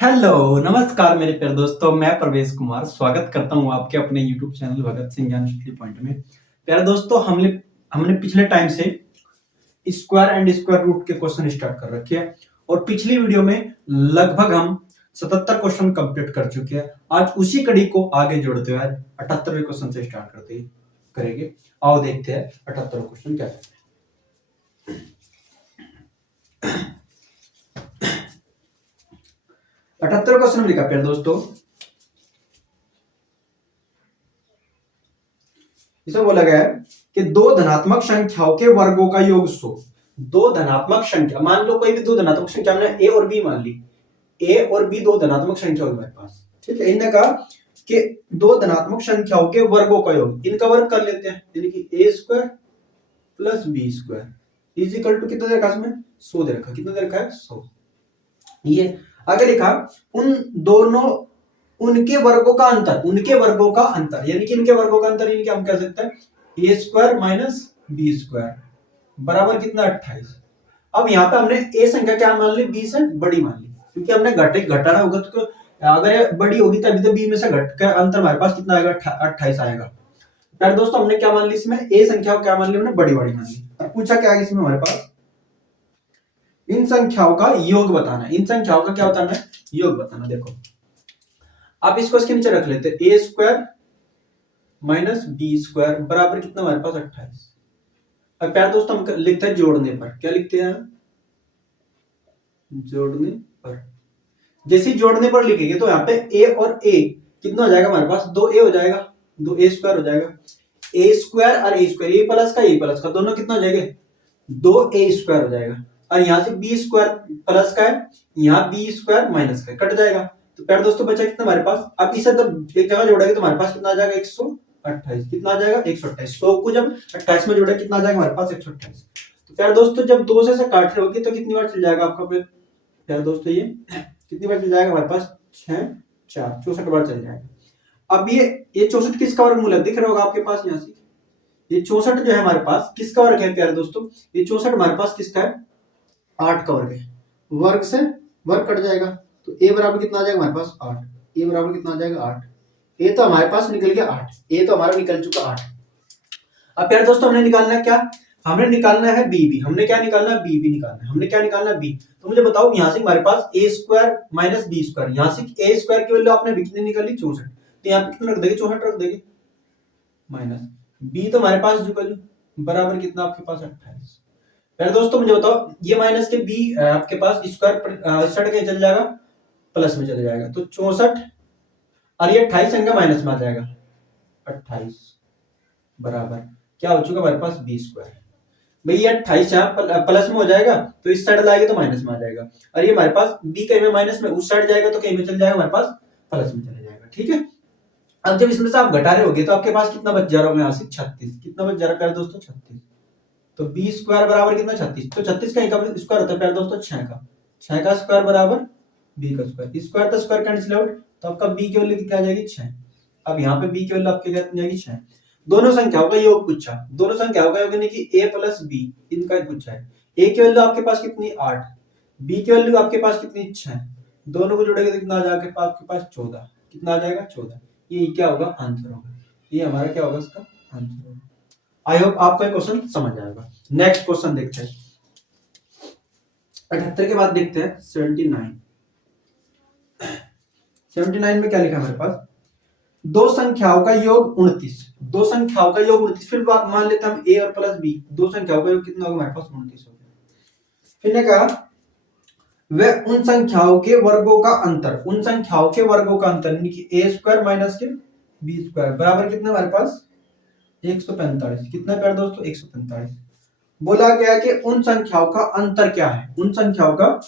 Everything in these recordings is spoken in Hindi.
हेलो नमस्कार मेरे प्यारे दोस्तों, मैं प्रवेश कुमार स्वागत करता हूं आपके अपने यूट्यूब चैनल भगत सिंह ज्ञान शक्ति पॉइंट में। प्यारे दोस्तों, हमने हमने पिछले टाइम से स्क्वायर एंड स्क्वायर रूट के क्वेश्चन स्टार्ट कर रखे हैं और पिछली वीडियो में लगभग हम 77 क्वेश्चन कंप्लीट कर चुके हैं। आज उसी कड़ी को आगे जोड़ते हुए 78वें क्वेश्चन से स्टार्ट करेंगे। आओ देखते हैं 78वां क्वेश्चन क्या है। 78वां क्वेश्चन लिखा प्यारे दोस्तों, इसमें बोला गया है कि दो धनात्मक संख्याओं के वर्गों का योग 100। दो धनात्मक संख्या, मान लो कोई भी दो धनात्मक संख्या हमने ए और बी मान ली, ए और बी दो धनात्मक संख्या होगी हमारे पास, ठीक है। इन्होंने कहा कि दो धनात्मक संख्याओं के वर्गों का योग, इनका वर्ग कर लेते हैं, यानी कि A square plus B square is equal to कितना दे रखा इसमें 100 दे रखा। कितना दे रखा है 100। ये आगे लिखा उन दोनों उनके वर्गों का अंतर, उनके वर्गों का अंतर यानी कि इनके वर्गों का अंतर, इनके हम कह सकते हैं ए स्क्वायर माइनस बी स्क्वायर बराबर कितना 28। अब यहाँ पे हमने ए संख्या क्या मान ली, बी से बड़ी मान ली, क्योंकि हमने घटाना होगा तो अगर ये बड़ी होगी तभी तो बी में से घट कर अंतर हमारे पास कितना आएगा 28 आएगा। फिर दोस्तों हमने क्या मान ली, इसमें ए संख्या को क्या मान ली, हमने बड़ी बड़ी मान ली। और पूछा क्या है इसमें हमारे पास, इन संख्याओं का योग बताना है। इन संख्याओं का क्या बताना है, योग बताना। देखो आप इसको इसके नीचे रख लेते, ए स्क्वायर माइनस बी स्क्वायर बराबर कितना हमारे पास 28। अब प्यारे दोस्तों हम लिखते हैं जोड़ने पर, क्या लिखते हैं, जोड़ने पर। जैसे जोड़ने पर लिखेंगे तो यहाँ पे ए और ए कितना हो जाएगा हमारे पास, 2a हो जाएगा, 2a स्क्वायर हो जाएगा। ए स्क्वायर और ए स्क्वायर, ए प्लस का दोनों कितना हो जाएगा 2a स्क्वायर हो जाएगा। और यहाँ से बी स्क्वायर प्लस का है, यहाँ बी स्क्वायर माइनस का कट जाएगा। तो प्यारे दोस्तों बचा कितना हमारे पास, अब इसे जब एक जगह जोड़ेंगे तो हमारे पास कितना आ जाएगा 128। कितना आ जाएगा 128। 100 को जब 28 में जोड़े कितना आ जाएगा हमारे पास 128। तो प्यारे दोस्तों जब 2 से काट रहे होगी तो कितनी बार चल जाएगा आपका प्यारे दोस्तों, ये कितनी बार चल जाएगा हमारे पास 6 4 64 बार चल जाएगा। अब ये 64 किसका वर्गमूल है, दिख रहा होगा आपके पास, यहाँ से ये 64 जो है हमारे पास किसका वर्ग है प्यारे दोस्तों, ये 64 हमारे पास किसका है 8 का वर्ग है। वर्ग से वर्ग कट जाएगा तो ए बराबर कितना आ जाएगा हमारे पास 8। ए बराबर कितना आ जाएगा 8। ए तो हमारे पास निकल गया 8, ए तो हमारा निकल चुका 8। अब प्यारे दोस्तों हमने निकालना है क्या, हमने निकालना है बी। हमने क्या निकालना है, बी निकालना है। हमने क्या निकालना है, बी। तो मुझे बताओ यहाँ से हमारे पास ए स्क्वायर माइनस बी स्क्वायर, यहाँ से ए स्क्वायर की वैल्यू आपने कितनी निकाली 64, तो यहाँ पे कितना रख देंगे 64 रख देंगे, माइनस बी तो हमारे पास जो वैल्यू बराबर कितना आपके पास 28। पहले दोस्तों मुझे बताओ ये माइनस के बी आपके पास स्क्वायर सट के चल जाएगा, प्लस में चले जाएगा, तो 64 और ये 28 अंगा माइनस में आ जाएगा 28 बराबर क्या हो चुका हमारे पास बी स्क्वायर। भैया 28 यहाँ प्लस में हो जाएगा तो इस साइड लाएंगे तो माइनस में आ जाएगा, और ये हमारे पास बी कहीं में माइनस में उस साइड जाएगा तो कहीं में चल जाएगा हमारे पास प्लस में चले जाएगा, ठीक है। अब जब इसमें से आप घटा रहे होगे तो आपके पास कितना बच जा रहा होगा, यहाँ से 36। कितना बच जा रहा है दोस्तों 36। तो बी स्क्वायर बराबर कितना 36, तो 36 का स्क्वायर होता है प्यारे दोस्तों 6 का, 6 का स्क्वायर बराबर बी का स्क्वायर, स्क्वायर तो स्क्वायर कैंसिल आउट, तो आपका बी की वैल्यू कितनी आ जाएगी 6। अब यहाँ पे बी की वैल्यू आपके कितनी आएगी 6। दोनों संख्याओं का योग पूछा, दोनों संख्याओं का योग यानी कि a प्लस बी इनका पूछा है। a की वैल्यू आपके पास कितनी 8, b की वैल्यू आपके पास कितनी 6, दोनों को जोड़ेंगे तो कितना आ जाएगा आपके पास 14। कितना आ जाएगा 14। ये क्या होगा आंसर होगा, ये हमारा क्या होगा इसका आंसर होगा। आई होप आपको ये क्वेश्चन समझ आएगा। नेक्स्ट क्वेश्चन देखते हैं 78 के बाद देखते हैं 79 में क्या लिखा है हमारे पास, दो संख्याओं का योग 29। दो संख्याओं का योग 29, फिर मान लेते हैं हम a और प्लस b, दो संख्याओं का योग कितना होगा हमारे पास 29 होगा। फिर ने कहा वह उन संख्याओं के वर्गों का अंतर, उन संख्याओं के वर्गों का अंतर यानी कि a स्क्वायर माइनस के b स्क्वायर बराबर कितना हमारे पास 145। कितना प्यारे दोस्तों 145। बोला गया कि उन संख्याओं का अंतर क्या है, उन संख्याओं का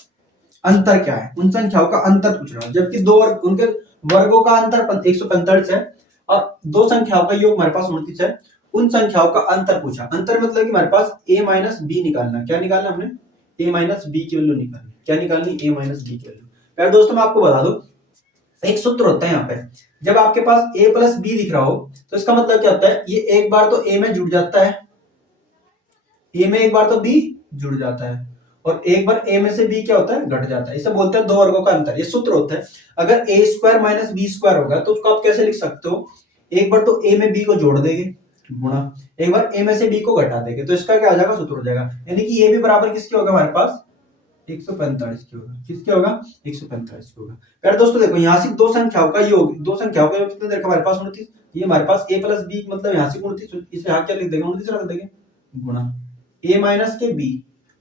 अंतर क्या है, उन संख्याओं का अंतर पूछ रहा है, जबकि दो वर्ग उनके वर्गों का अंतर 145 है और दो संख्याओं का योग हमारे पास 29 है। उन संख्याओं का अंतर पूछा, अंतर मतलब कि हमारे पास a माइनस बी निकालना। क्या निकालना हमने, a माइनस बी की वैल्यू निकालनी। क्या निकालनी, a माइनस बी की वैल्यू। यार दोस्तों मैं आपको बता दूं, एक सूत्र होता है यहाँ पे, जब आपके पास a प्लस बी दिख रहा हो तो इसका मतलब क्या होता है, ये एक बार तो a में जुड़ जाता है, a में एक बार तो b जुड़ जाता है, और एक बार ए में से बी क्या होता है, घट जाता है। इसे बोलते हैं दो वर्गों का अंतर। ये सूत्र होता है। अगर ए स्क्वायर माइनस बी स्क्वायर होगा तो उसको आप कैसे लिख सकते हो, एक बार तो ए में बी को जोड़ देंगे गुणा, एक बार ए में से बी को घटा देंगे, तो इसका क्या आ जाएगा, सूत्र हो जाएगा। यानी कि ये भी बराबर किसके होगा हमारे पास, 145 की होगा। किसके होगा, 145 की होगा। यार दोस्तों देखो यहाँ से दो संख्याओं का योग, दो संख्याओं का योग कितना देर का हमारे पास 29। ये हमारे पास a प्लस बी मतलब यहाँ से 29, इसे यहाँ क्या लिख देंगे, 29 रख देंगे गुणा a माइनस के b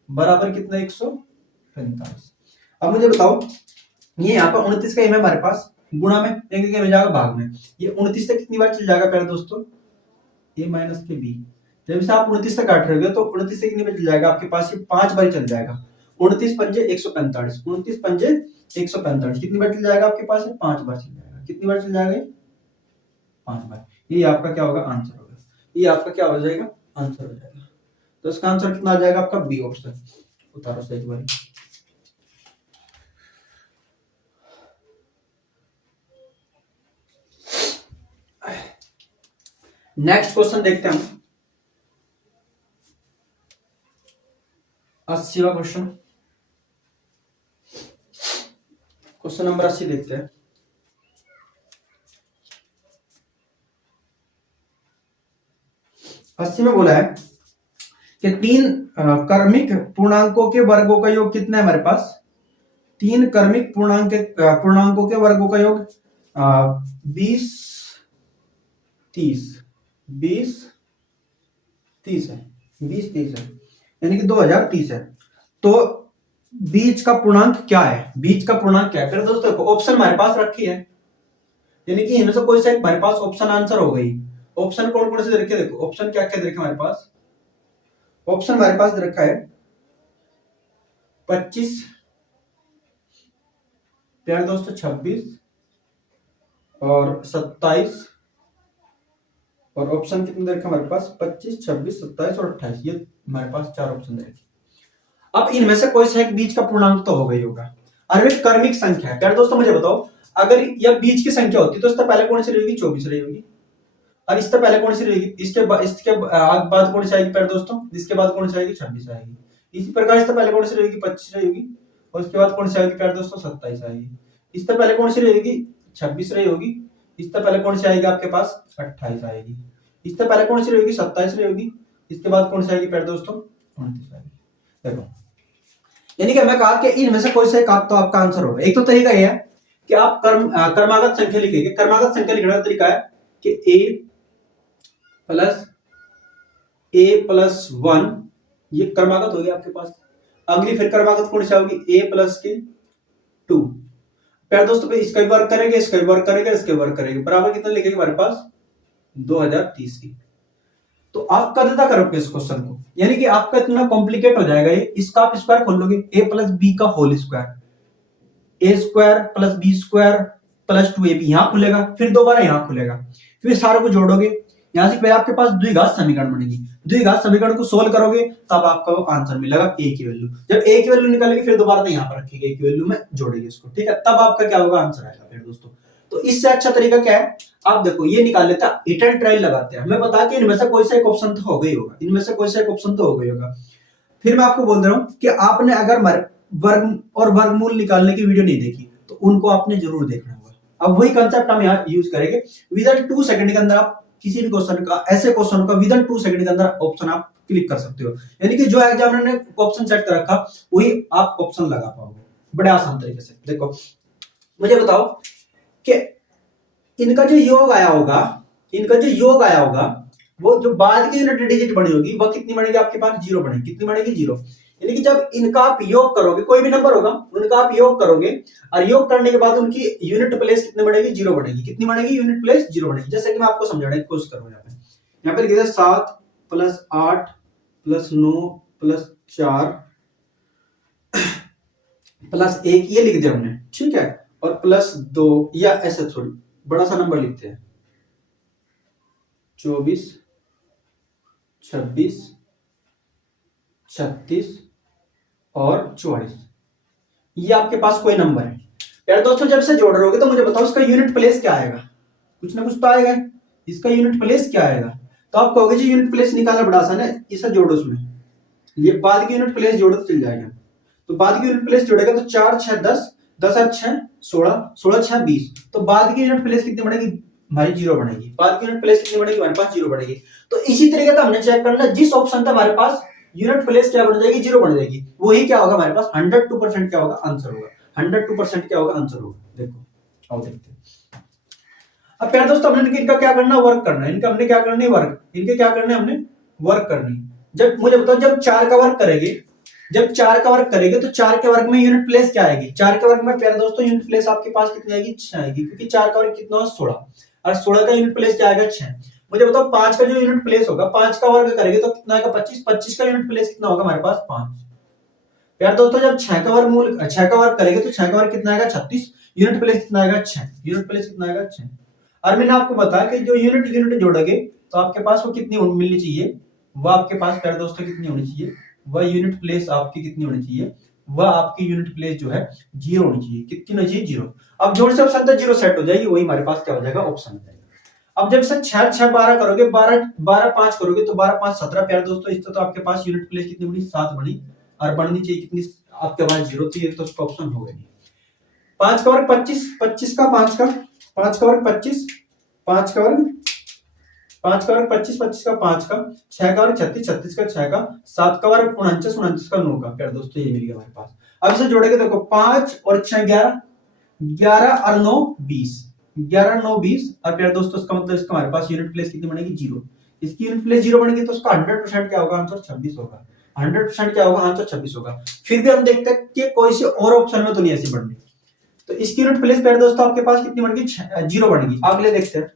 बराबर कितना, 145। अब मुझे बताओ ये यहाँ पर 29 का m है हमारे पास, गुणा में एक में जाएगा भाग में, ये 29 से कितनी बार चल जाएगा प्यारे दोस्तों, a माइनस के b। जब से आप 29 तक काट रहे हो तो 29 से कितनी बार चल जाएगा आपके पास, ये 5 बार चल जाएगा। 29 पंजे 145, 29 पंजे 145, कितनी बार चल जाएगा आपके पास, 5 बार चल जाएगा। कितनी बार चल जाएगा, 5 बार। ये आपका क्या होगा, आंसर होगा। ये आपका क्या हो जाएगा, आंसर हो जाएगा। तो इसका आंसर कितना आ जाएगा आपका, बी ऑप्शन। उतारो से एक बार। नेक्स्ट क्वेश्चन देखते हैं हम, 80वां क्वेश्चन, क्वेश्चन नंबर 80 देखते हैं। अस्सी में बोला है कि तीन क्रमिक पूर्णांकों के वर्गों का योग कितना है हमारे पास, तीन क्रमिक पूर्णांकों के वर्गों का योग 20 30 20 30 है, 20 30 है, यानी कि 2030 है। तो बीच का पूर्णांक क्या है, बीच का पूर्णांक क्या है। फिर दोस्तों ऑप्शन हमारे पास रखी है, यानी कि इनमें से कोई सा एक हमारे पास ऑप्शन आंसर हो गई। ऑप्शन कौन कौन से रखे, देखो ऑप्शन क्या क्या रखे हमारे पास। ऑप्शन हमारे पास रखा है 25, प्यारे दोस्तों 26 और 27, और ऑप्शन कितने रखे हमारे पास, 25 26 27 और 28। ये हमारे पास चार ऑप्शन रखे। अब इनमें से कोई सा एक बीच का पूर्णांक तो हो गई होगा, और वे क्रमिक संख्या है। प्यारे दोस्तों मुझे बताओ, अगर यह बीच की संख्या होती तो इससे पहले कौन सी रहेगी, 24 रहेगी। और इससे पहले कौन सी रहेगी, इसके बाद कौन सी आएगी प्यारे दोस्तों, इसके बाद कौन सी आएगी, 26 आएगी। इसी प्रकार इससे पहले कौन सी रहेगी, 25 रहेगी, और इसके बाद कौन सी आएगी प्यारे दोस्तों, 27 आएगी। इससे पहले कौन सी रहेगी, 26 रही होगी। इससे पहले कौन सी आएगी आपके पास, 28 आएगी। इससे पहले कौन सी रहेगी, 27 रहेगी। इसके बाद कौन सी आएगी प्यारे दोस्तों, 29 आएगी। देखो यानी कि मैं कहा कि इनमें से कोई सा एक तो आपका आंसर होगा। एक तो तरीका यह है कि आप क्रमागत संख्या लिखेंगे। क्रमागत संख्या लिखने का तरीका है कि a प्लस 1 ये क्रमागत हो गया आपके पास। अगली फिर क्रमागत कौन सी होगी, a प्लस के 2। प्यारे दोस्तों पे इसका भी वर्क करेंगे, इसका भी वर्क करेंगे, इसका भी वर्क करेंगे, बराबर कितना लिखेंगे हमारे पास, 2030 की। तो आप कर देता करोगे इस क्वेश्चन को, यानी कि आपका इतना कॉम्प्लिकेट हो जाएगा ये। इसका आप स्क्वायर खोल लोगे, a प्लस बी का whole square, a square plus B square plus 2ab यहां खुलेगा, फिर दोबारा यहां खुलेगा, फिर सारे को जोड़ोगे, यहां से फिर आपके पास द्विघात समीकरण बनेगी। द्विघात समीकरण को सोल्व करोगे तब आपका आंसर मिलेगा a की वैल्यू। जब a की वैल्यू निकालेंगे फिर दोबारा यहां पर रखेंगे a की वैल्यू में जोड़ेंगे इसको, ठीक है, तब आपका क्या होगा, आंसर आएगा। फिर दोस्तों तो इससे अच्छा तरीका क्या है, आप देखो ये निकाल लेते हैं, हिट एंड ट्रायल लगाते हैं। हमें पता है कि इनमें से कोई सा एक ऑप्शन तो हो गई होगा, इनमें से कोई सा एक ऑप्शन तो हो गई होगा। फिर मैं आपको बोल दे रहा हूं कि आपने अगर वर्ग और वर्गमूल निकालने की वीडियो नहीं देखी तो उनको आपने जरूर देखना होगा। अब वही कंसेप्ट हम यहाँ यूज करेंगे। विदिन 2 सेकंड के अंदर आप किसी भी क्वेश्चन का, ऐसे क्वेश्चन का विदिन 2 सेकंड के अंदर ऑप्शन आप क्लिक कर सकते हो, यानी कि जो एग्जामिनर ने ऑप्शन सेट कर रखा वही आप ऑप्शन लगा पाओगे बड़े आसान तरीके से। देखो मुझे बताओ कि इनका जो योग आया होगा, इनका जो योग आया होगा वो जो बाद की यूनिट डिजिट बनी होगी वह कितनी बनेगी आपके पास, 0 बनेगी। कितनी बनेगी, 0। यानी कि जब इनका आप योग करोगे, कोई भी नंबर होगा उनका आप योग करोगे, और योग करने के बाद उनकी यूनिट प्लेस कितनी बनेगी, 0 बनेगी। कितनी बनेगी, यूनिट प्लेस 0 बनेगी। जैसे कि मैं आपको समझाने की कोशिश करूंगा। यहाँ पे लिखा 7 प्लस 8 प्लस 9 प्लस 4 प्लस 1 ये लिख दिया हमने, ठीक है, और प्लस 2 या ऐसे थोड़ी बड़ा सा नंबर लिखते हैं, 24 26 36 और 44। ये आपके पास कोई नंबर है। यार दोस्तों जब से जोड़ रहे होगे तो मुझे बताओ इसका यूनिट प्लेस क्या आएगा, कुछ ना कुछ तो आएगा। इसका यूनिट प्लेस क्या आएगा, तो आप कहोगे जी यूनिट प्लेस निकालना बड़ा आसान है, इसे जोड़ो उसमें, ये बाद की यूनिट प्लेस जोड़ो तो चल जाएगा। तो बाद की यूनिट प्लेस जोड़ेगा तो 4 6 10, 10 और 6 16, 16 6 20, तो बाद की यूनिट प्लेस कितनी बनेगी हमारी? जीरो बनेगी। बाद की यूनिट प्लेस कितनी बनेगी हमारे पास? जीरो बनेगी। तो इसी तरीके से हमने चेक करना, जिस ऑप्शन था हमारे पास यूनिट प्लेस क्या बन जाएगी? जीरो बन जाएगी, वही क्या होगा हमारे पास? 102% क्या होगा? आंसर होगा। 102% क्या होगा? आंसर होगा। देखो आओ देखते हैं। अब प्यारे दोस्तों हमने इनका क्या करना? वर्क करना है। इनका हमने क्या करनी है? वर्क। इनके क्या करने? हमने वर्क करनी। जब मुझे बताओ, जब 4 का वर्क करेंगे, जब 4 का वर्क करेंगे तो 4 के वर्क में यूनिट प्लेस क्या आएगी? 4 के वर्क में प्यारे दोस्तों यूनिट प्लेस आपके पास कितनी आएगी? 6 आएगी, क्योंकि 4 का वर्क कितना है? 16, और 16 का यूनिट प्लेस क्या आएगा? 6। मुझे बताओ 5 का जो यूनिट प्लेस होगा, 5 का वर्क करेंगे तो कितना आएगा? 25। 25 का यूनिट प्लेस कितना होगा हमारे पास? 5। यार दोस्तों जब 6 का वर्गमूल 6 का वर्ग करेंगे तो 6 का वर्ग कितना आएगा? 36। यूनिट प्लेस कितना आएगा? 6। यूनिट प्लेस कितना आएगा? 6। और मैंने आपको बताया कि जो यूनिट यूनिट जोड़ोगे तो आपके पास वो कितनी मिलनी चाहिए? वो आपके पास प्यारे दोस्तों कितनी होनी चाहिए? वह यूनिट प्लेस आपकी कितनी होनी चाहिए? वह आपकी यूनिट प्लेस जो है 0 होनी चाहिए। कितनी होनी चाहिए? 0। अब जोड़ से ऑप्शन तो 0 सेट हो जाएगी, वही हमारे पास क्या हो जाएगा? ऑप्शन हो जाएगा। अब जब से 6 6 12 करोगे, 12 12 5 करोगे तो 12 5 17 प्यारे दोस्तों, इससे तो आपके पास यूनिट प्लेस कितनी बनी? 7 बनी। और बननी चाहिए कितनी? आपके पास 0 थी, तो उसका ऑप्शन हो गया नहीं। 5 का वर्ग 25, 25 का 5 का 5 का वर्ग 25, 5 का वर्ग 5 का वर्ग 25, 25 का 5 का 6 का वर्ग 36, 36 का 6 का 7 का वर्ग 49, 49 का 9 का। प्यारे दोस्तों ये मिल गया हमारे पास। अब इसे जोड़ेंगे, देखो 5 और 6 11, 11 और 9 20, 11 9 20। और प्यारे दोस्तों इसका मतलब इसका हमारे पास यूनिट प्लेस कितनी बनेगी? 0। इसकी यूनिट प्लेस 0 बनेगी तो उसका 100% क्या होगा? आंसर 26 होगा। 100% क्या होगा? आंसर 26 होगा। फिर भी हम देखते हैं कि कोई से और ऑप्शन में तो नहीं ऐसी बढ़नी, तो इसकी यूनिट प्लेस प्यारे दोस्तों आपके पास कितनी बनेगी? 0 बनेगी। अगले देखते हैं।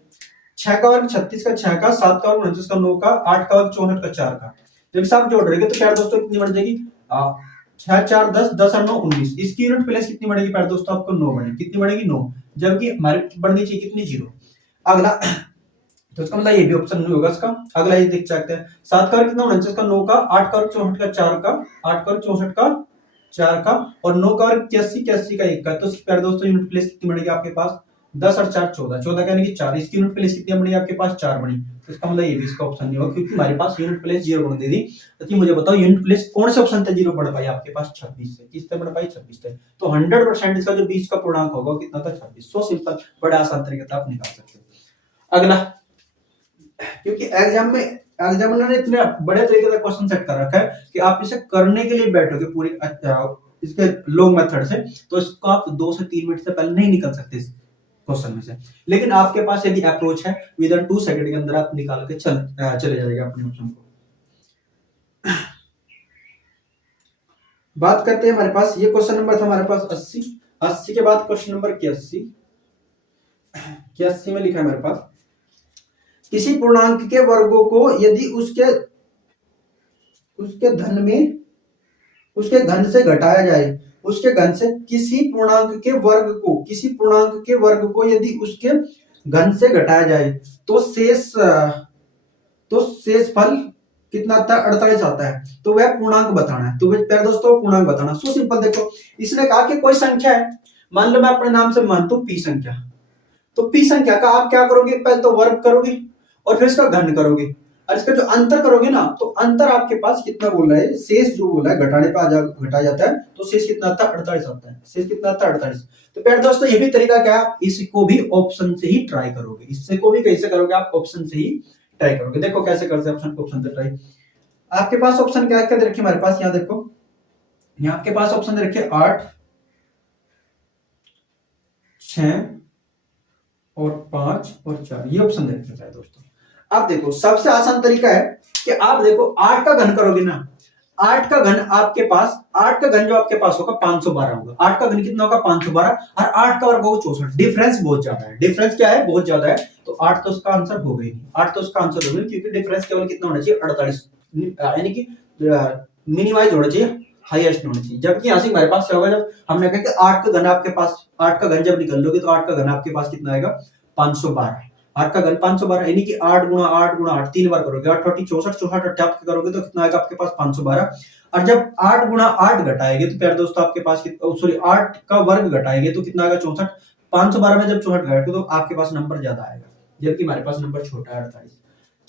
6 का वर्ग 36 का 6 का, 7 का वर्ग 49 का 9 का, 8 का वर्ग 64 का 4 का। जब सब जोड़ देंगे तो प्यारे दोस्तों कितनी बन जाएगी? 6 4 10, 10 और 9 19। इसकी यूनिट प्लेस कितनी बनेगी प्यारे दोस्तों? आपको 9 बनेगी। कितनी बनेगी? 9। जबकि हमारी बननी चाहिए कितनी? 0। अगला तो इसका मतलब ये भी ऑप्शन नहीं होगा इसका। अगला ये देख सकते हैं। 7 का वर्ग कितना? 49 का 9 का, 8 का वर्ग 64 का 4 का, 8 का वर्ग 64 का 4 का, और 9 का वर्ग 81 81 का 1 का। तो प्यारे दोस्तों यूनिट प्लेस कितनी बनेगी आपके पास? 10 और 4 14, 14 यानी कि 4। इसकी यूनिट प्लेस कितनी बनी आपके पास? 4 बनी। तो इसका मतलब ये भी इसका ऑप्शन नहीं होगा, क्योंकि हमारे पास यूनिट प्लेस 0 बन दी थी। तो मुझे बताओ यूनिट प्लेस कौन से ऑप्शन से 0 बढ़ पाई आपके पास? 26 से। किससे बढ़ पाई? 26 से। तो 100% इसका जो बीच का पूर्णांक होगा कितना था? 26। सो सिंपल, बड़ा आसान तरीके से आप निकाल सकते हो। अगला, क्योंकि एग्जाम में एग्जामिनर ने इतने बड़े तरीके से क्वेश्चन सेट कर रखा है कि आप इसे करने के लिए बैठोगे पूरी इसके लॉन्ग मेथड से, तो इसको आप 2 से 3 मिनट से पहले नहीं निकल सकते इस क्वेश्चन में से। लेकिन आपके पास यदि अप्रोच है, विद इन 2 सेकंड के अंदर आप निकाल के चले जाएगा अपने ऑप्शन को। बात करते हैं हमारे पास, ये क्वेश्चन नंबर था हमारे पास 80। 80 के बाद क्वेश्चन नंबर 81। 81 में लिखा है हमारे पास, किसी पूर्णांक के वर्गों को यदि उसके धन में उसके घन से घटाया जाए, उसके घन से किसी पूर्णांक के वर्ग को यदि उसके घन से घटाया जाए तो शेष फल कितना आता है? 48 आता है। तो वह पूर्णांक बताना है। तो प्यारे दोस्तों पूर्णांक बताना सो सिंपल। देखो इसने कहा कि कोई संख्या है, मान लो मैं अपने नाम से मानता हूं पी संख्या, तो पी संख्या का आप क्या करोगे? पहले तो वर्ग करोगे और फिर इसका घन करोगे, और इसका जो अंतर करोगे ना, तो अंतर आपके पास कितना बोल रहा है? शेष जो बोला है घटाने पे घटाया जाता है, तो शेष कितना आता है? 48 आता है। शेष कितना आता है? 48। तो प्यारे दोस्तों ये भी तरीका क्या है? इसको भी ऑप्शन से ही ट्राई करोगे। इससे को भी कैसे करोगे? आप ऑप्शन से ही ट्राई करोगे। देखो कैसे करते हैं ऑप्शन से ट्राई। आपके पास ऑप्शन क्या क्या रखे हमारे पास? यहाँ देखो, यहाँ आपके पास ऑप्शन रखे 8 6 और 5 और 4, ये ऑप्शन देखते हैं दोस्तों। आप देखो सबसे आसान तरीका है कि आप देखो 8 का घन करोगे ना, 8 का घन आपके पास, 8 का घन जो आपके पास होगा 512 होगा। 8 का घन कितना होगा? 512, और 8 का वर्ग होगा 64। डिफरेंस बहुत ज्यादा है। डिफरेंस क्या है? बहुत ज्यादा है। तो 8 तो उसका आंसर हो गई नहीं। 8 तो उसका आंसर हो गई, क्योंकि डिफरेंस केवल कितना होना चाहिए? 48, यानी कि मिनिमाइज होना चाहिए, हाईएस्ट होना चाहिए। जबकि यहाँ से हमारे पास क्या होगा? जब हमने कहा कि 8 का घन आपके पास, 8 का घन जब निकल लोगे तो 8 का घन आपके पास कितना आएगा? 512। 8 का घन 512, यानी कि 8 गुणा 8 गुणा 8 3 बार करोगे, 8 64, 64 अट्ठावन करोगे तो कितना आएगा आपके पास? 512। और जब 8 गुणा 8 घटाएंगे तो प्यारे दोस्तों आपके पास सॉरी 8 का वर्ग घटाएंगे तो कितना आएगा? 64। 512 में जब 64 घटाएंगे तो आपके पास नंबर ज्यादा आएगा, जबकि हमारे पास नंबर छोटा है 48।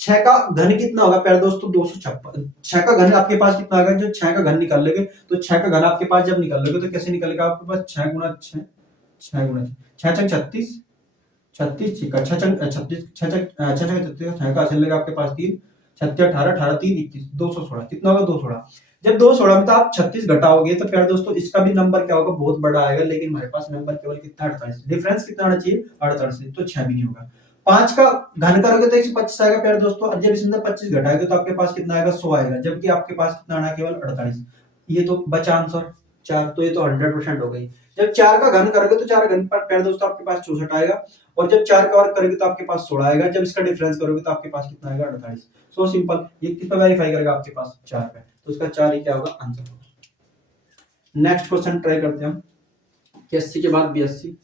6 का घन कितना होगा प्यारे दोस्तों 256। 6 का घन आपके पास कितना आएगा, जो 6 का घन निकाल लोगे तो 6 का घन आपके पास जब निकाल लोगे तो कैसे निकलेगा आपके पास 6 गुणा 6, 6 गुणा 6 छंग 36, 36 का 6 छंग 36, 6 छंग 36, 6 का चलेगा आपके पास 3, 36 18 18 3 21 216 कितना होगा 216। जब 216 में तो आप 36 घटाओगे तो प्यारे दोस्तों इसका भी नंबर क्या होगा बहुत बड़ा आएगा, लेकिन हमारे पास नंबर केवल कितना 48, डिफरेंस कितना आना चाहिए 48, तो 6 भी नहीं होगा। 5 का घन करोगे तो 125 आएगा प्यारे दोस्तों, और जब इसमें 25 घटाओगे तो आपके पास कितना आएगा 100 आएगा, जबकि आपके पास कितना आना केवल 48। ये तो बचा आंसर 4, तो ये तो 100% हो गई। जब 4 का घन करोगे तो 4 घन पर प्यारे दोस्तों आपके पास 64 आएगा, और जब 4 का वर्ग करोगे तो आपके पास 16 आएगा, जब इसका डिफरेंस करोगे तो आपके पास कितना आएगा 48। सो सिंपल, ये किस पे वेरीफाई करेगा आपके पास 4 पे, तो इसका 4 ही क्या होगा आंसर होगा। नेक्स्ट क्वेश्चन ट्राई करते हैं हम, 81 के बाद 82।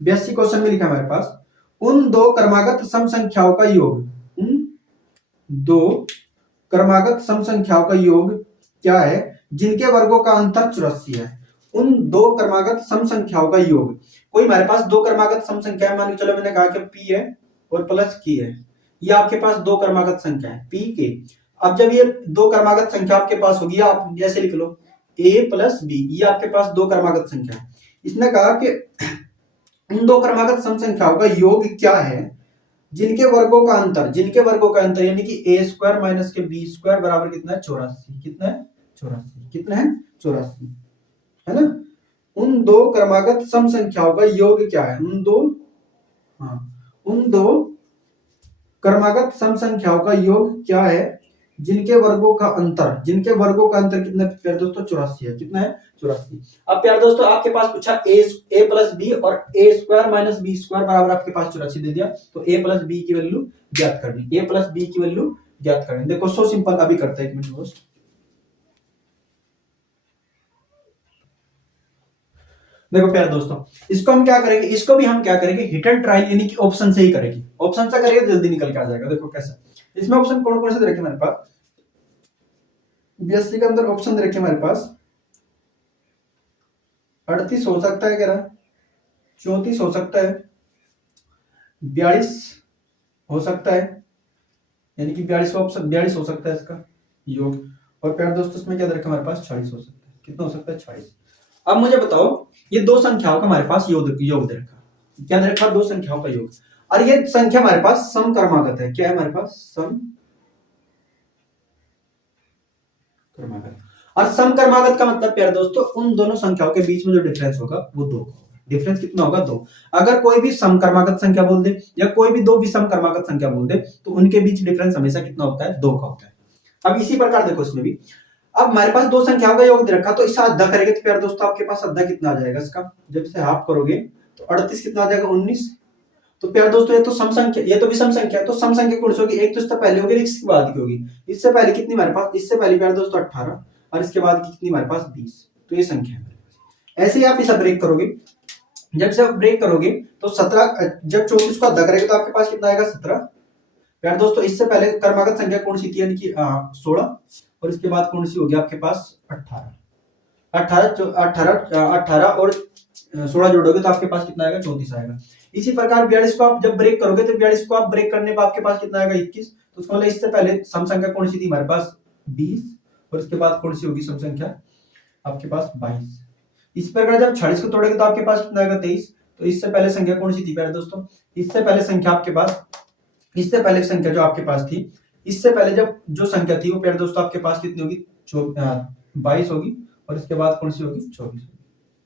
82 क्वेश्चन में लिखा हमारे पास, उन दो क्रमागत सम संख्याओं का योग, उन दो क्रमागत सम संख्याओं का योग क्या है जिनके वर्गों का अंतर 84 है। उन दो क्रमागत सम संख्याओं का योग, कोई हमारे पास दो क्रमागत सम संख्या है, मान के चलो मैंने कहा कि p है और प्लस की है, ये आपके पास दो क्रमागत संख्या है p के। अब जब ये दो क्रमागत संख्या आपके पास होगी, आप जैसे लिख लो a प्लस b, ये आपके पास दो क्रमागत संख्या है। इसने कहा कि उन दो क्रमागत सम संख्याओं का योग क्या है जिनके वर्गों का अंतर यानी कि a स्क्वायर माइनस के b स्क्वायर बराबर कितना है 84, कितना है 84, कितना है 84, है ना। उन दो क्रमागत सम संख्याओं का योग क्या है, उन दो क्रमागत सम संख्याओं का योग क्या है जिनके वर्गों का अंतर कितना प्यारे दोस्तों 84 है, कितना है 84। अब प्यारे दोस्तों आपके पास पूछा a प्लस बी और a square minus B square बराबर आपके पास 84 दे दिया, तो a प्लस बी की वैल्यू ज्ञात करनी, देखो सो सिंपल, अभी करते हैं 1 मिनट दोस्त। देखो प्यारे दोस्तों, इसको हम क्या करेंगे, इसको भी हम क्या करेंगे हिट एंड ट्रायल यानी कि ऑप्शन से ही करेंगे, ऑप्शन से करेंगे जल्दी निकल के आ जाएगा। देखो कैसे, इसमें ऑप्शन कौन कौन से दे रखे हमारे पास, 82 के अंदर ऑप्शन दे रखे हमारे पास 38 हो सकता है, कह रहा 34 हो सकता है, 42 हो सकता है, यानी कि 42 ऑप्शन 42 हो सकता है इसका योग, और प्यारे दोस्तों इसमें क्या दे रखा हमारे पास 46 हो सकता है, कितना हो सकता है 46। अब मुझे बताओ, ये दो संख्याओं का हमारे पास योग दे रखा, क्या दे रखा, दो संख्याओं का योग, और ये संख्या हमारे पास सम क्रमागत है, क्या है हमारे पास सम क्रमागत। और सम क्रमागत का मतलब प्यारे दोस्तों उन दोनों संख्याओं के बीच में जो डिफरेंस होगा वो 2 होगा, डिफरेंस कितना होगा 2। अगर कोई भी सम क्रमागत संख्या बोल दे या कोई भी दो विषम क्रमागत संख्या बोल दे तो उनके बीच डिफरेंस हमेशा कितना होता है 2 का होता है। अब इसी प्रकार देखो इसमें भी, अब हमारे पास दो संख्याओं का योग दे रखा, तो इसका अद्धा करेंगे तो प्यारे दोस्तों आपके पास अद्धा कितना आ जाएगा इसका, जब इसे हाफ करोगे तो 38 कितना आ जाएगा 19। तो प्यारे दोस्तों ये तो सम संख्या, ये तो विषम संख्या है, तो सम संख्या कौन सी होगी, एक तो इससे पहले होगी एक इसके बाद की होगी। इससे पहले कितनी हमारे पास, इससे पहले प्यारे दोस्तों 18 और इसके बाद की कितनी हमारे पास 20, तो ये संख्या है। ऐसे ही आप इसे ब्रेक करोगे, जब इसे ब्रेक करोगे तो 17, जब 34 को अद्धा करेगा तो आपके पास कितना आएगा 17। प्यारे दोस्तों इससे पहले क्रमागत संख्या कौन सी थी, यानी कि 16, और इसके बाद कौन सी होगी आपके पास 18 और 16 जोड़ोगे तो आपके पास कितना आएगा 34 आएगा। इसी प्रकार 42 को आप जब ब्रेक करोगे तो 42 को आप ब्रेक करने पर आपके पास कितना आएगा 21, तो उसका मतलब इससे पहले सम संख्या कौन सी थी हमारे पास 20, और इसके बाद कौन सी होगी सम संख्या आपके पास 22। इस प्रकार जब 46 को तोड़ेंगे तो आपके पास कितना आएगा 23, तो इससे पहले संख्या कौन सी थी प्यारे दोस्तों, इससे पहले संख्या आपके पास, इससे पहले संख्या जो आपके पास थी, इससे पहले जब जो संख्या थी वो प्यारे दोस्तों आपके पास कितनी होगी 22 होगी, और इसके बाद कौन सी होगी 24 होगी,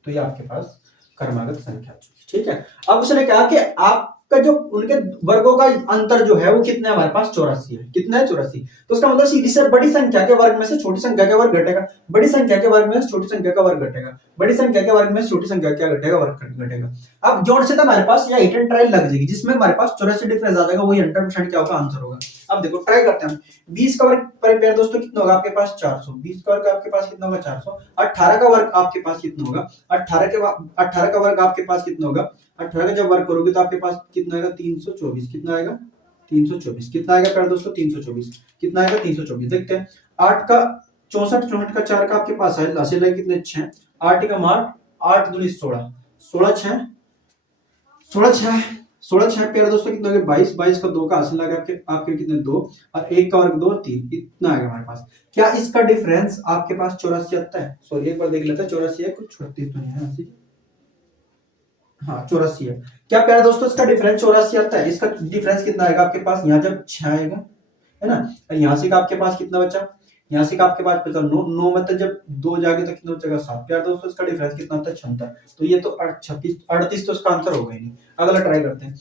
तो ये आपके पास क्रमागत संख्या, ठीक है। अब उसने कहा कि आपका जो उनके वर्गों का अंतर जो है वो कितना है हमारे पास 84 है, कितना है 84, तो उसका मतलब सीधी से बड़ी संख्या के वर्ग में से छोटी संख्या का वर्ग घटेगा, बड़ी संख्या के वर्ग में से छोटी संख्या का वर्ग घटेगा, बड़ी संख्या के वर्ग में से छोटी संख्या क्या घटेगा वर्ग घटेगा। अब जोड़ से तो हमारे पास या हिट एंड ट्रायल लग जाएगी जिसमें हमारे पास 84 डिफरेंस आ जाएगा, वही 100% क्या होगा आंसर होगा। अब देखो ट्राई करते हैं, 20 का वर्ग पर प्यारे दोस्तों कितना होगा आपके पास 400, 20 का वर्ग आपके पास कितना होगा 400, 18 का वर्ग आपके पास कितना होगा 18 का वर्ग आपके पास कितना होगा, 18 का जब वर्ग करोगे तो आपके पास कितना आएगा 324, कितना आएगा 324, कितना आएगा प्यारे दोस्तों 324, कितना आएगा 324। देखते हैं 8 का 64 का 4 का आपके पास है, हासिल है कितने 6, 8 का 8 8 दूनी 16, 16 6 16 प्यारे दोस्तों कितना हो गया 22, 22 का 2 का हासिल लगा आपके आपके कितने 2 और 1 का वर्ग 2 और 3 इतना आएगा हमारे पास। क्या इसका डिफरेंस आपके पास 84 आता है? सॉरी एक बार देख लेते हैं 84 है कुछ 36 तो नहीं है ऐसे। हाँ 84 है। क्या प्यारे दोस्तों इसका डिफरेंस 84 आता है? इसका डिफरेंस कितना आएगा आपके पास? यहाँ जब 6 आएगा है ना, और यहाँ से का आपके पास कितना बचा? यहाँ से का आपके पास बचा 9, 9 मतलब जब 2 जाएगा तो कितना बचेगा 7। प्यारे दोस्तों इसका डिफरेंस कितना होता है 76। तो ये तो 36 38 तो इसका आंसर होगा ही नहीं। अगला ट्राई करते हैं।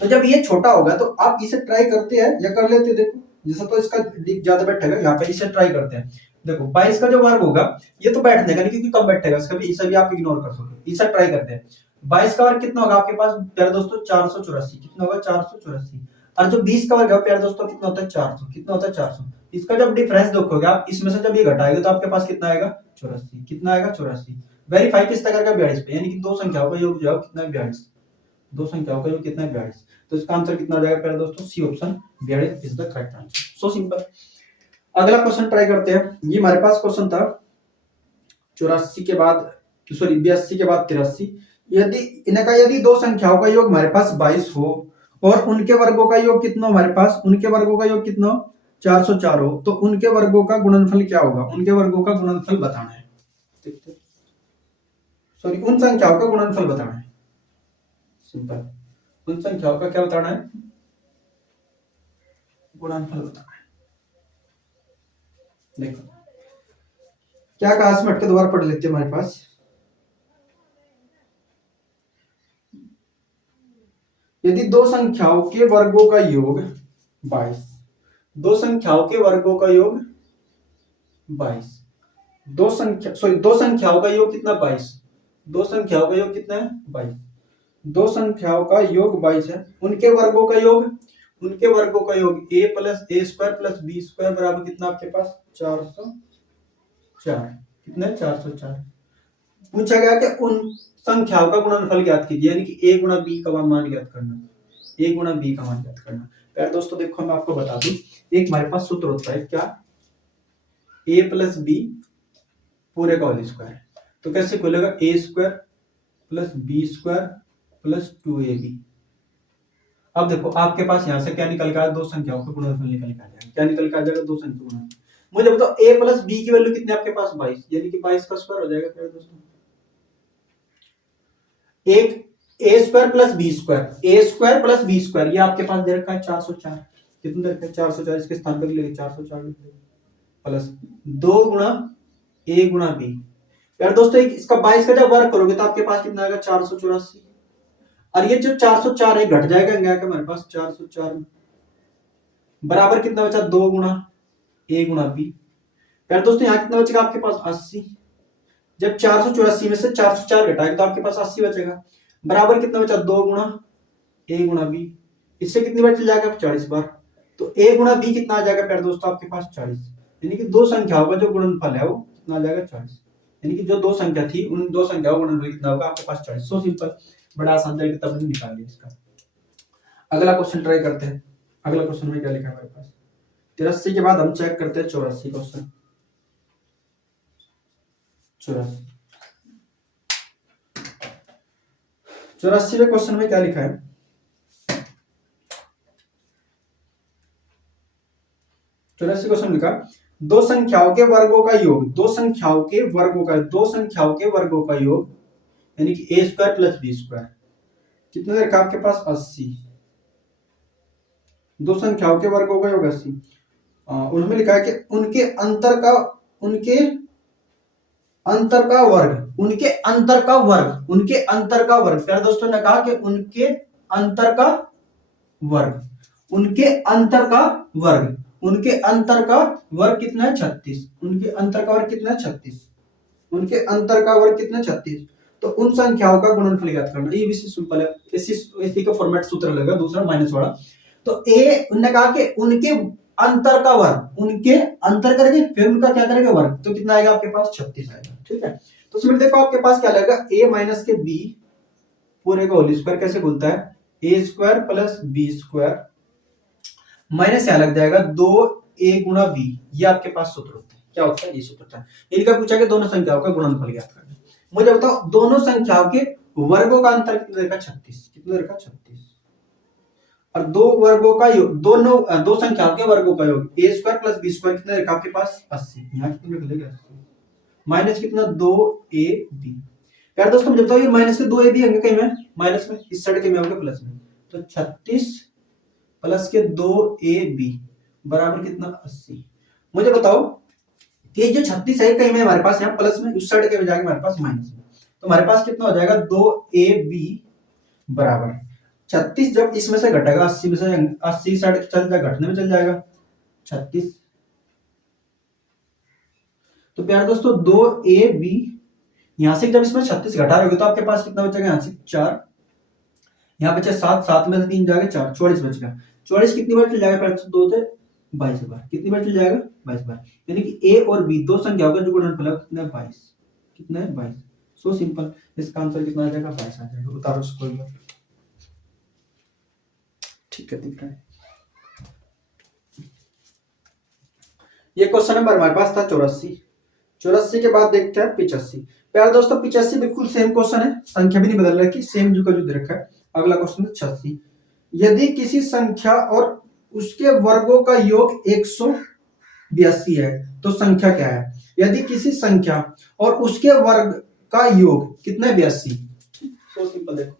तो जब ये छोटा होगा तो आप इसे ट्राई करते हैं या कर लेते हैं। देखो जैसा तो इसका ज्यादा बैठेगा, यहाँ पे इसे ट्राई करते हैं। देखो 22 का जो वर्ग होगा ये तो बैठने का नहीं क्योंकि कम बैठेगा, इसका भी इसे भी आप इग्नोर कर सकते। इसे ट्राई करते हैं। 22 का वर्ग कितना होगा आपके पास प्यारे दोस्तों 484। कितना होगा 484। और जो 20 का वर्ग है प्यारे दोस्तों कितना होता है 400। कितना होता है 400। इसका जब डिफरेंस देखोगे आप इसमें से जब ये घटाएगा तो आपके पास कितना आएगा 84। कितना आएगा 84। वेरीफाई किस तरह का 42 पे, यानी कि दो संख्याओं का योग जो है कितना 42। दो संख्याओं का योग कितना है 42। तो इसका आंसर कितना हो जाएगा प्यारे दोस्तों C option 42 is the correct answer. So simple. अगला क्वेश्चन ट्राई करते हैं। ये हमारे पास क्वेश्चन था 84 के बाद सॉरी 82 के बाद 83। यदि इनका यदि दो संख्याओं का योग हमारे पास 22 हो और उनके वर्गों का योग कितना हमारे पास, उनके वर्गों का योग कितना 404 हो, तो उनके वर्गों का गुणनफल क्या होगा? उनके वर्गों का गुणनफल बताना है। सॉरी उन संख्याओं का गुणनफल बताना है। सिंपल। उन संख्याओं का क्या बताना है? गुणनफल बताना है। देखो क्या कहा इसमें, हटके दोबारा पढ़ लेते हैं। हमारे पास यदि दो संख्याओं के वर्गों का योग 22, दो संख्याओं के वर्गों का योग 22, दो संख्याओं का योग कितना 22, दो संख्याओं का योग कितना है 22, दो संख्याओं का योग 22 है। उनके वर्गों का योग a plus A square plus B square बराबर कितना आपके पास 404। कितना है 404। पूछा गया कि उन संख्याओं का गुणनफल ज्ञात कीजिए, यानी कि a गुणा b का मान ज्ञात करना, a गुणा b का मान ज्ञात करना। यार दोस्तों देखो मैं आपको बता दूं, एक हमारे पास सूत्र होता है क्या, a प्लस बी पूरे का होल स्क्वायर। तो कैसे खुलेगा a square plus B square plus 2ab। अब देखो आपके पास यहां से क्या निकल का, दो संख्याओं का गुणनफल निकल के आ जाएगा। क्या निकल के आ जाएगा? दो संख्या गुणनफल। मुझे बताओ a प्लस b की वैल्यू कितनी आपके पास 22, यानी कि 22 का स्क्वायर हो जाएगा। क्या दोस्तों एक ए स्क्वायर प्लस बी स्क्वायर, ए स्क्वायर प्लस बी स्क्वायर ये आपके पास दे रखा है 404। कितना दे रखा है 404, इसके स्थान पर लिखेंगे 404 प्लस 2 गुणा ए गुणा बी। यार दोस्तों इसका 22 का जब वर्ग करोगे तो आपके पास कितना आएगा 484। और ये जो 404 है घट जाएगा क्या हमारे पास 404 बराबर कितना बचा 2 गुणा ए गुणा बी। यार दोस्तों यहाँ कितना बचेगा आपके पास 80। जब 484 में से 404 घटाएगा तो आपके पास 80 बचेगा। बराबर कितना बचा 2 गुणा ए गुणा बी। इससे कितनी बार चल जाएगा 40 बार। तो ए गुणा बी कितना आ जाएगा प्यारे दोस्तों आपके पास 40। यानी कि दो संख्याओं का जो गुणनफल है वो कितना आ जाएगा 40। यानी कि जो दो संख्या थी उन दो संख्याओं का गुणनफल कितना होगा आपके पास 40। सो सिंपल, बड़ा आसान तरीके तब निकाल लिया इसका। अगला क्वेश्चन ट्राई करते हैं। अगला क्वेश्चन में क्या लिखा है हमारे पास 83 के बाद हम चेक करते हैं 84 क्वेश्चन। 84वें क्वेश्चन में क्या लिखा है 84 क्वेश्चन लिखा दो संख्याओं के वर्गों का योग, दो संख्याओं के वर्गों का योग यानी कि A square plus B square कितना देखा आपके पास 80। दो संख्याओं के वर्गों का योग 80। उनमें लिखा है कि उनके अंतर का वर्ग। प्यारे दोस्तों ने कहा कि उनके अंतर का वर्ग कितना है 36। उनके अंतर का वर्ग कितना 36। तो उन संख्याओं का गुणनफल ज्ञात करना। ये भी सिंपल है, इसी का फॉर्मेट सूत्र लगेगा दूसरा माइनस वाला। तो ए उन्होंने कहा कि उनके अंतर का वर्ग, उनके अंतर करेंगे फिर उनका क्या करेंगे वर्ग, तो कितना आएगा आपके पास 36 आएगा। ठीक है, तो इसमें देखो आपके पास क्या लगेगा a माइनस के b पूरे का होल स्क्वायर कैसे खुलता है a square plus b square minus क्या लग जाएगा 2a गुणा b। ये आपके पास सूत्र होता है। क्या होता है? ये सूत्र होता है। इनका पूछा कि दोनों संख्याओं का गुणनफल ज्ञात करना। मुझे बताओ दोनों संख्याओं के वर्गों का अंतर कितना देखा 36, कितना देखा 36, और दो वर्गों का योग, दोनों दो संख्याओं के वर्गों का योग ए स्क्वायर प्लस बी स्क्वायर कितना देखा आपके पास 80, यहाँ कितना लिख लेगा 80 माइनस कितना 2ab। यार दोस्तों मुझे बताओ ये माइनस के 2ab होंगे कहीं में माइनस में, इस साइड के में होंगे प्लस में, तो 36 प्लस के 2ab बराबर कितना 80। मुझे बताओ ये जो 36 है कहीं में हमारे पास यहाँ प्लस में, उस साइड के में जाके हमारे पास माइनस में, तो हमारे पास कितना हो जाएगा 2ab बराबर 36, जब इसमें से घटेगा 80 में से 80 साइड चल जाएगा घटने में चल जाएगा 36। तो प्यारे दोस्तों 2ab यहां से जब इसमें 36 घटा रहे हो तो आपके पास कितना बचेगा, यहाँ से 4, यहाँ बचे 7, 7 में से 3 जाएगा 4, 44 बचेगा। 44 कितनी बार चल जाएगा प्यारे दोस्तों, 2 से 22 बार, कितनी बार चल जाएगा 22 बार, यानी कि ए और बी दो संख्याओं का जो गुणनफल है कितना है 22, कितना है 22। सो सिंपल, इसका आंसर कितना आ जाएगा 22 आ जाएगा। उतारो इसको, ठीक है दिख रहा है। ये क्वेश्चन नंबर हमारे पास था 84। 84 के बाद देखते हैं 85। प्यारे दोस्तों 85 बिल्कुल सेम क्वेश्चन है, संख्या भी नहीं बदल रखी, सेम जो का जो दे रखा है। अगला क्वेश्चन है 86। यदि किसी संख्या और उसके वर्गों का योग 182 है तो संख्या क्या है। यदि किसी संख्या और उसके वर्ग का योग कितना है 82। तो सिंपल देखो,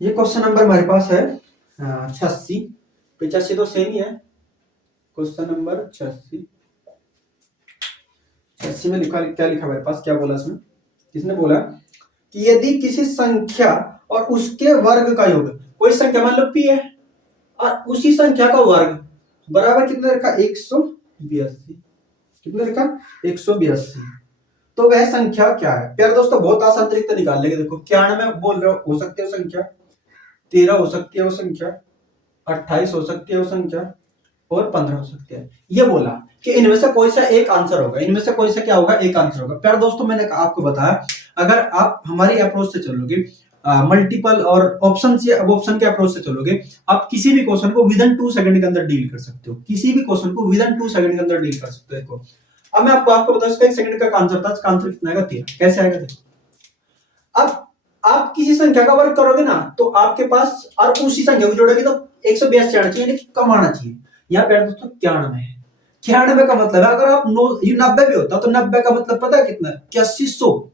ये क्वेश्चन नंबर हमारे पास है 86। 85 तो सेम ही है। क्वेश्चन नंबर 86 में लिखा, क्या लिखा मेरे पास, क्या बोला इसमें, किसने बोला कि यदि किसी संख्या और उसके वर्ग का योग, कोई संख्या मान लो p है और उसी संख्या का वर्ग बराबर कितना रखा 182, कितना रखा 182, तो वह संख्या क्या है। प्यारे दोस्तों बहुत आसान तरीका निकाल लेंगे। देखो 91 बोल रहे हो सकती है संख्या, 13 हो सकती है वो संख्या, 28 हो सकती है वो संख्या, और 15 हो सकती है। ये बोला कि इनमें से कोई सा एक आंसर होगा, इनमें से कोई सा क्या होगा, एक आंसर होगा। प्यारे दोस्तों मैंने आपको बताया अगर आप हमारी अप्रोच से चलोगे, मल्टीपल और ऑप्शन के अप्रोच से चलोगे, आप किसी भी क्वेश्चन को विद इन 2 सेकंड के अंदर डील कर सकते हो, किसी भी क्वेश्चन को विद इन 2 सेकंड के अंदर डील कर सकते हो। देखो अब मैं आपको बताऊं इसका 1 सेकंड का आंसर था, इसका आंसर कितना आएगा 13। कैसे आएगा देखो, अब आप किसी संख्या का वर्ग करोगे ना तो आपके पास, और उसी संख्या को जोड़ोगे तो 182 आना चाहिए, यानी कम आना चाहिए। यहाँ पे दोस्तों 91 है। 91 का मतलब है अगर आप 90 भी होता तो 90 का मतलब पता है कितना, 8100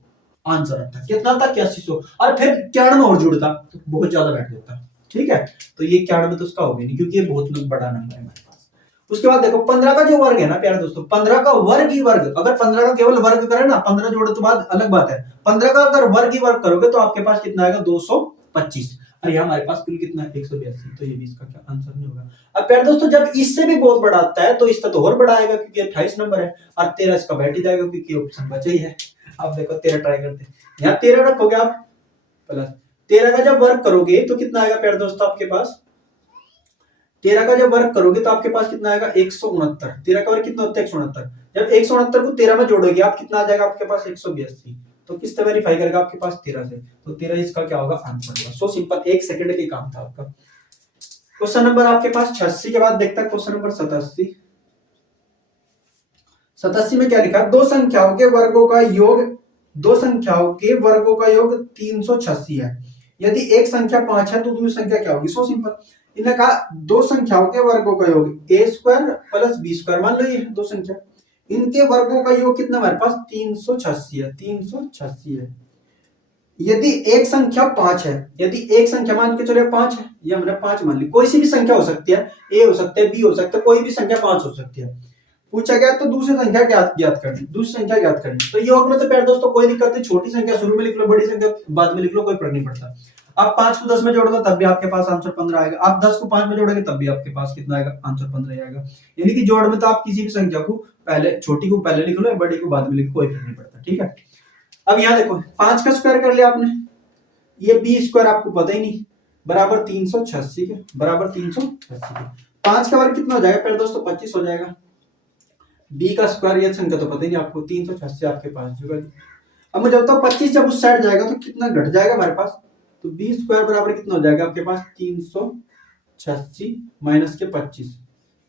आंसर आता। कितना था 8100, और फिर 91 और जुड़ता तो बहुत ज्यादा बैठ जाता। ठीक है, तो ये 91 तो उसका हो गया नहीं, क्योंकि ये बहुत बड़ा नंबर है हमारे पास। उसके बाद देखो 15 का जो वर्ग है ना प्यारे दोस्तों, 15 का वर्ग ही वर्ग, अगर 15 का केवल वर्ग करें ना, 15 जोड़े तो बाद अलग बात है, 15 का अगर वर्ग ही वर्ग करोगे तो आपके पास कितना आएगा 225, और यहाँ हमारे पास कुल कितना है 182, तो ये भी इसका क्या आंसर नहीं होगा। अब प्यारे दोस्तों जब इससे भी बहुत बड़ा आता है तो इसका तो और बड़ा आएगा, क्योंकि 28 नंबर है, और 13 इसका बैठ ही जाएगा क्योंकि ऑप्शन बचा ही है। अब देखो 13 ट्राई करते हैं, यहाँ 13 रखोगे आप, प्लस 13 का जब वर्ग करोगे तो कितना आएगा प्यारे दोस्तों आपके पास, 13 का जब वर्ग करोगे तो आपके पास कितना आएगा 169। 13 का वर्ग कितना होता है 169, जब 169 को 13 में जोड़ोगे आप कितना आ जाएगा आपके पास 182, तो किससे वेरीफाई करेगा आपके पास 13 से, तो 13 इसका क्या होगा आंसर होगा। सो सिंपल, 1 सेकंड के काम था आपका। क्वेश्चन नंबर आपके पास 86 के बाद देखता है क्वेश्चन नंबर 87। 87 में क्या लिखा, दो संख्याओं के वर्गों का योग 386 है। यदि एक संख्या 5 है तो दूसरी संख्या क्या होगी। सो सिंपल, इन्हें कहा दो संख्याओं के वर्गों का योग a square plus b square, मान लो ये दो संख्या, इनके वर्गों का योग कितना हमारे पास 386 है, 386 है। यदि एक संख्या 5 है, यदि एक संख्या मान के चलो 5 है, ये हमने 5 मान ली, कोई सी भी संख्या हो सकती है, a हो सकता है b हो सकता है, कोई भी संख्या 5 हो सकती है। पूछा गया तो दूसरी संख्या ज्ञात करनी, दूसरी संख्या ज्ञात करनी। तो योग में तो प्यारे दोस्तों कोई दिक्कत नहीं, छोटी संख्या शुरू में लिख लो, बड़ी संख्या बाद में लिख लो, कोई फर्क नहीं पड़ता। आप 5 को 10 में जोड़ दो तब भी आपके पास आंसर 15 आएगा, आप 10 को 5 में जोड़ोगे तब भी आपके पास कितना आएगा आंसर 15 आएगा। यानी कि जोड़ में तो आप किसी भी संख्या को पहले, छोटी को पहले लिख लो या बड़ी को बाद में लिखो, कोई फर्क नहीं पड़ता। ठीक है, अब यहाँ देखो 5 का स्क्वायर कर लिया आपने, ये b स्क्वायर आपको पता ही नहीं, बराबर 386 के, बराबर 386 के। 5 का वर्ग कितना हो जाएगा पहले दोस्तों 25 हो जाएगा। b का स्क्वायर, ये संख्या तो पता ही नहीं आपको, 386 आपके पास जुगा। अब मुझे बताओ 25 जब उस साइड जाएगा तो कितना घट जाएगा हमारे पास, तो b स्क्वायर बराबर कितना हो जाएगा आपके पास 386 माइनस के 25,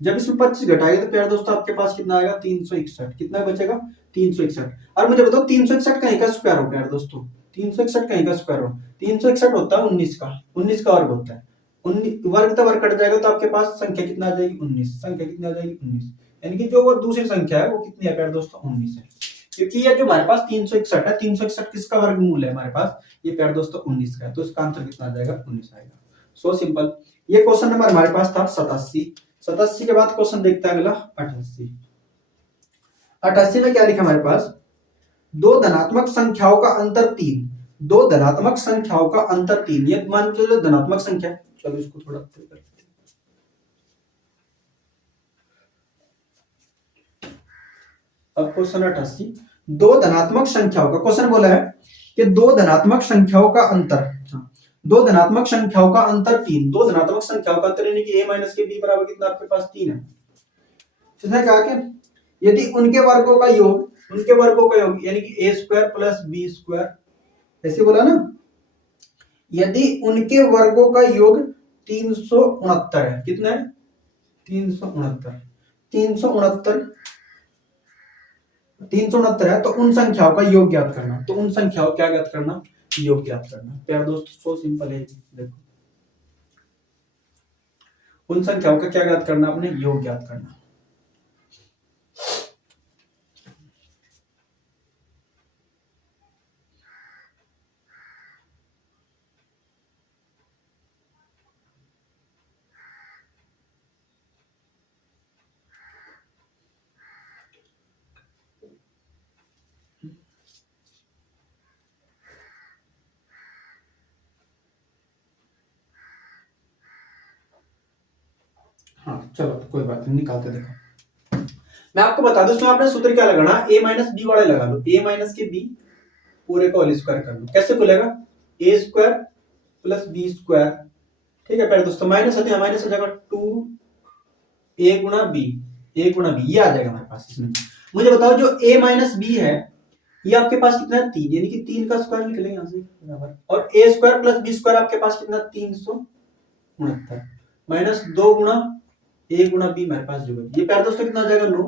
जब इसमें 25 घटाएगा तो प्यारे दोस्तों आपके पास कितना आएगा 361। कितना बचेगा 361। और मुझे बताओ 361 कहीं का स्क्वायर हो प्यारे दोस्तों, 361 कहीं का स्क्वायर हो, 361 होता है 19 का, 19 का वर्ग होता है। 19 वर्ग का वर्ग कट जाएगा तो आपके पास संख्या कितना आ जाएगी 19, संख्या कितनी आ जाएगी 19, यानी कि जो वो दूसरी संख्या है वो कितनी है प्यारे दोस्तों 19 है। क्योंकि ये जो हमारे पास 361 है, 361 किसका वर्गमूल है हमारे पास, ये प्यारे दोस्तों 19 का है, तो इसका आंसर कितना आ जाएगा 19 आएगा। So simple. ये क्वेश्चन नंबर हमारे पास था 87। 87 के बाद क्वेश्चन देखते हैं अगला 88। 88 में क्या लिखा हमारे पास, दो धनात्मक संख्याओं का अंतर 3, दो धनात्मक संख्याओं का अंतर 3, ये मान के चलो धनात्मक संख्या, चलो इसको थोड़ा कर लेते हैं। अब क्वेश्चन 88, दो धनात्मक संख्याओं का क्वेश्चन बोला है कि दो धनात्मक संख्याओं का अंतर, दो धनात्मक संख्याओं का अंतर 3, दो धनात्मक संख्याओं का अंतर यानी कि a माइनस के b बराबर कितना आपके पास 3 है। इसने कहा कि यदि उनके वर्गों का योग, उनके वर्गों का योग यानी कि a square plus b square, ऐसे बोला ना, यदि उनके वर्गों का योग 369 है, कितना है 369, 369 369 है, तो उन संख्याओं का योग ज्ञात करना, तो उन संख्याओं क्या ज्ञात करना, योग ज्ञात करना। प्यारे दोस्तों सो सिंपल है, देखो उन संख्याओं का क्या ज्ञात करना, अपने योग ज्ञात करना। हाँ चलो कोई बात नहीं, निकालते देखो। मैं आपको बता दूं इसमें आपने सूत्र क्या लगाना, a माइनस बी वाले लगा लो, a माइनस के b पूरे का होल स्क्वायर कर लो। कैसे खुलेगा, a square plus b square, ठीक है पहले दोस्तों, माइनस होते हैं, माइनस हो जाएगा 2a गुणा b, a गुणा b, ये आ जाएगा हमारे पास। इसमें मुझे बताओ जो a माइनस b है ये आपके पास कितना है 3, यानी कि 3 का स्क्वायर निकलेगा यहां से बराबर, और a square plus b square आपके पास कितना 369 माइनस 2 गुणा a गुणा b मेरे पास जो है, ये प्यारे दोस्तों कितना आ जाएगा 9,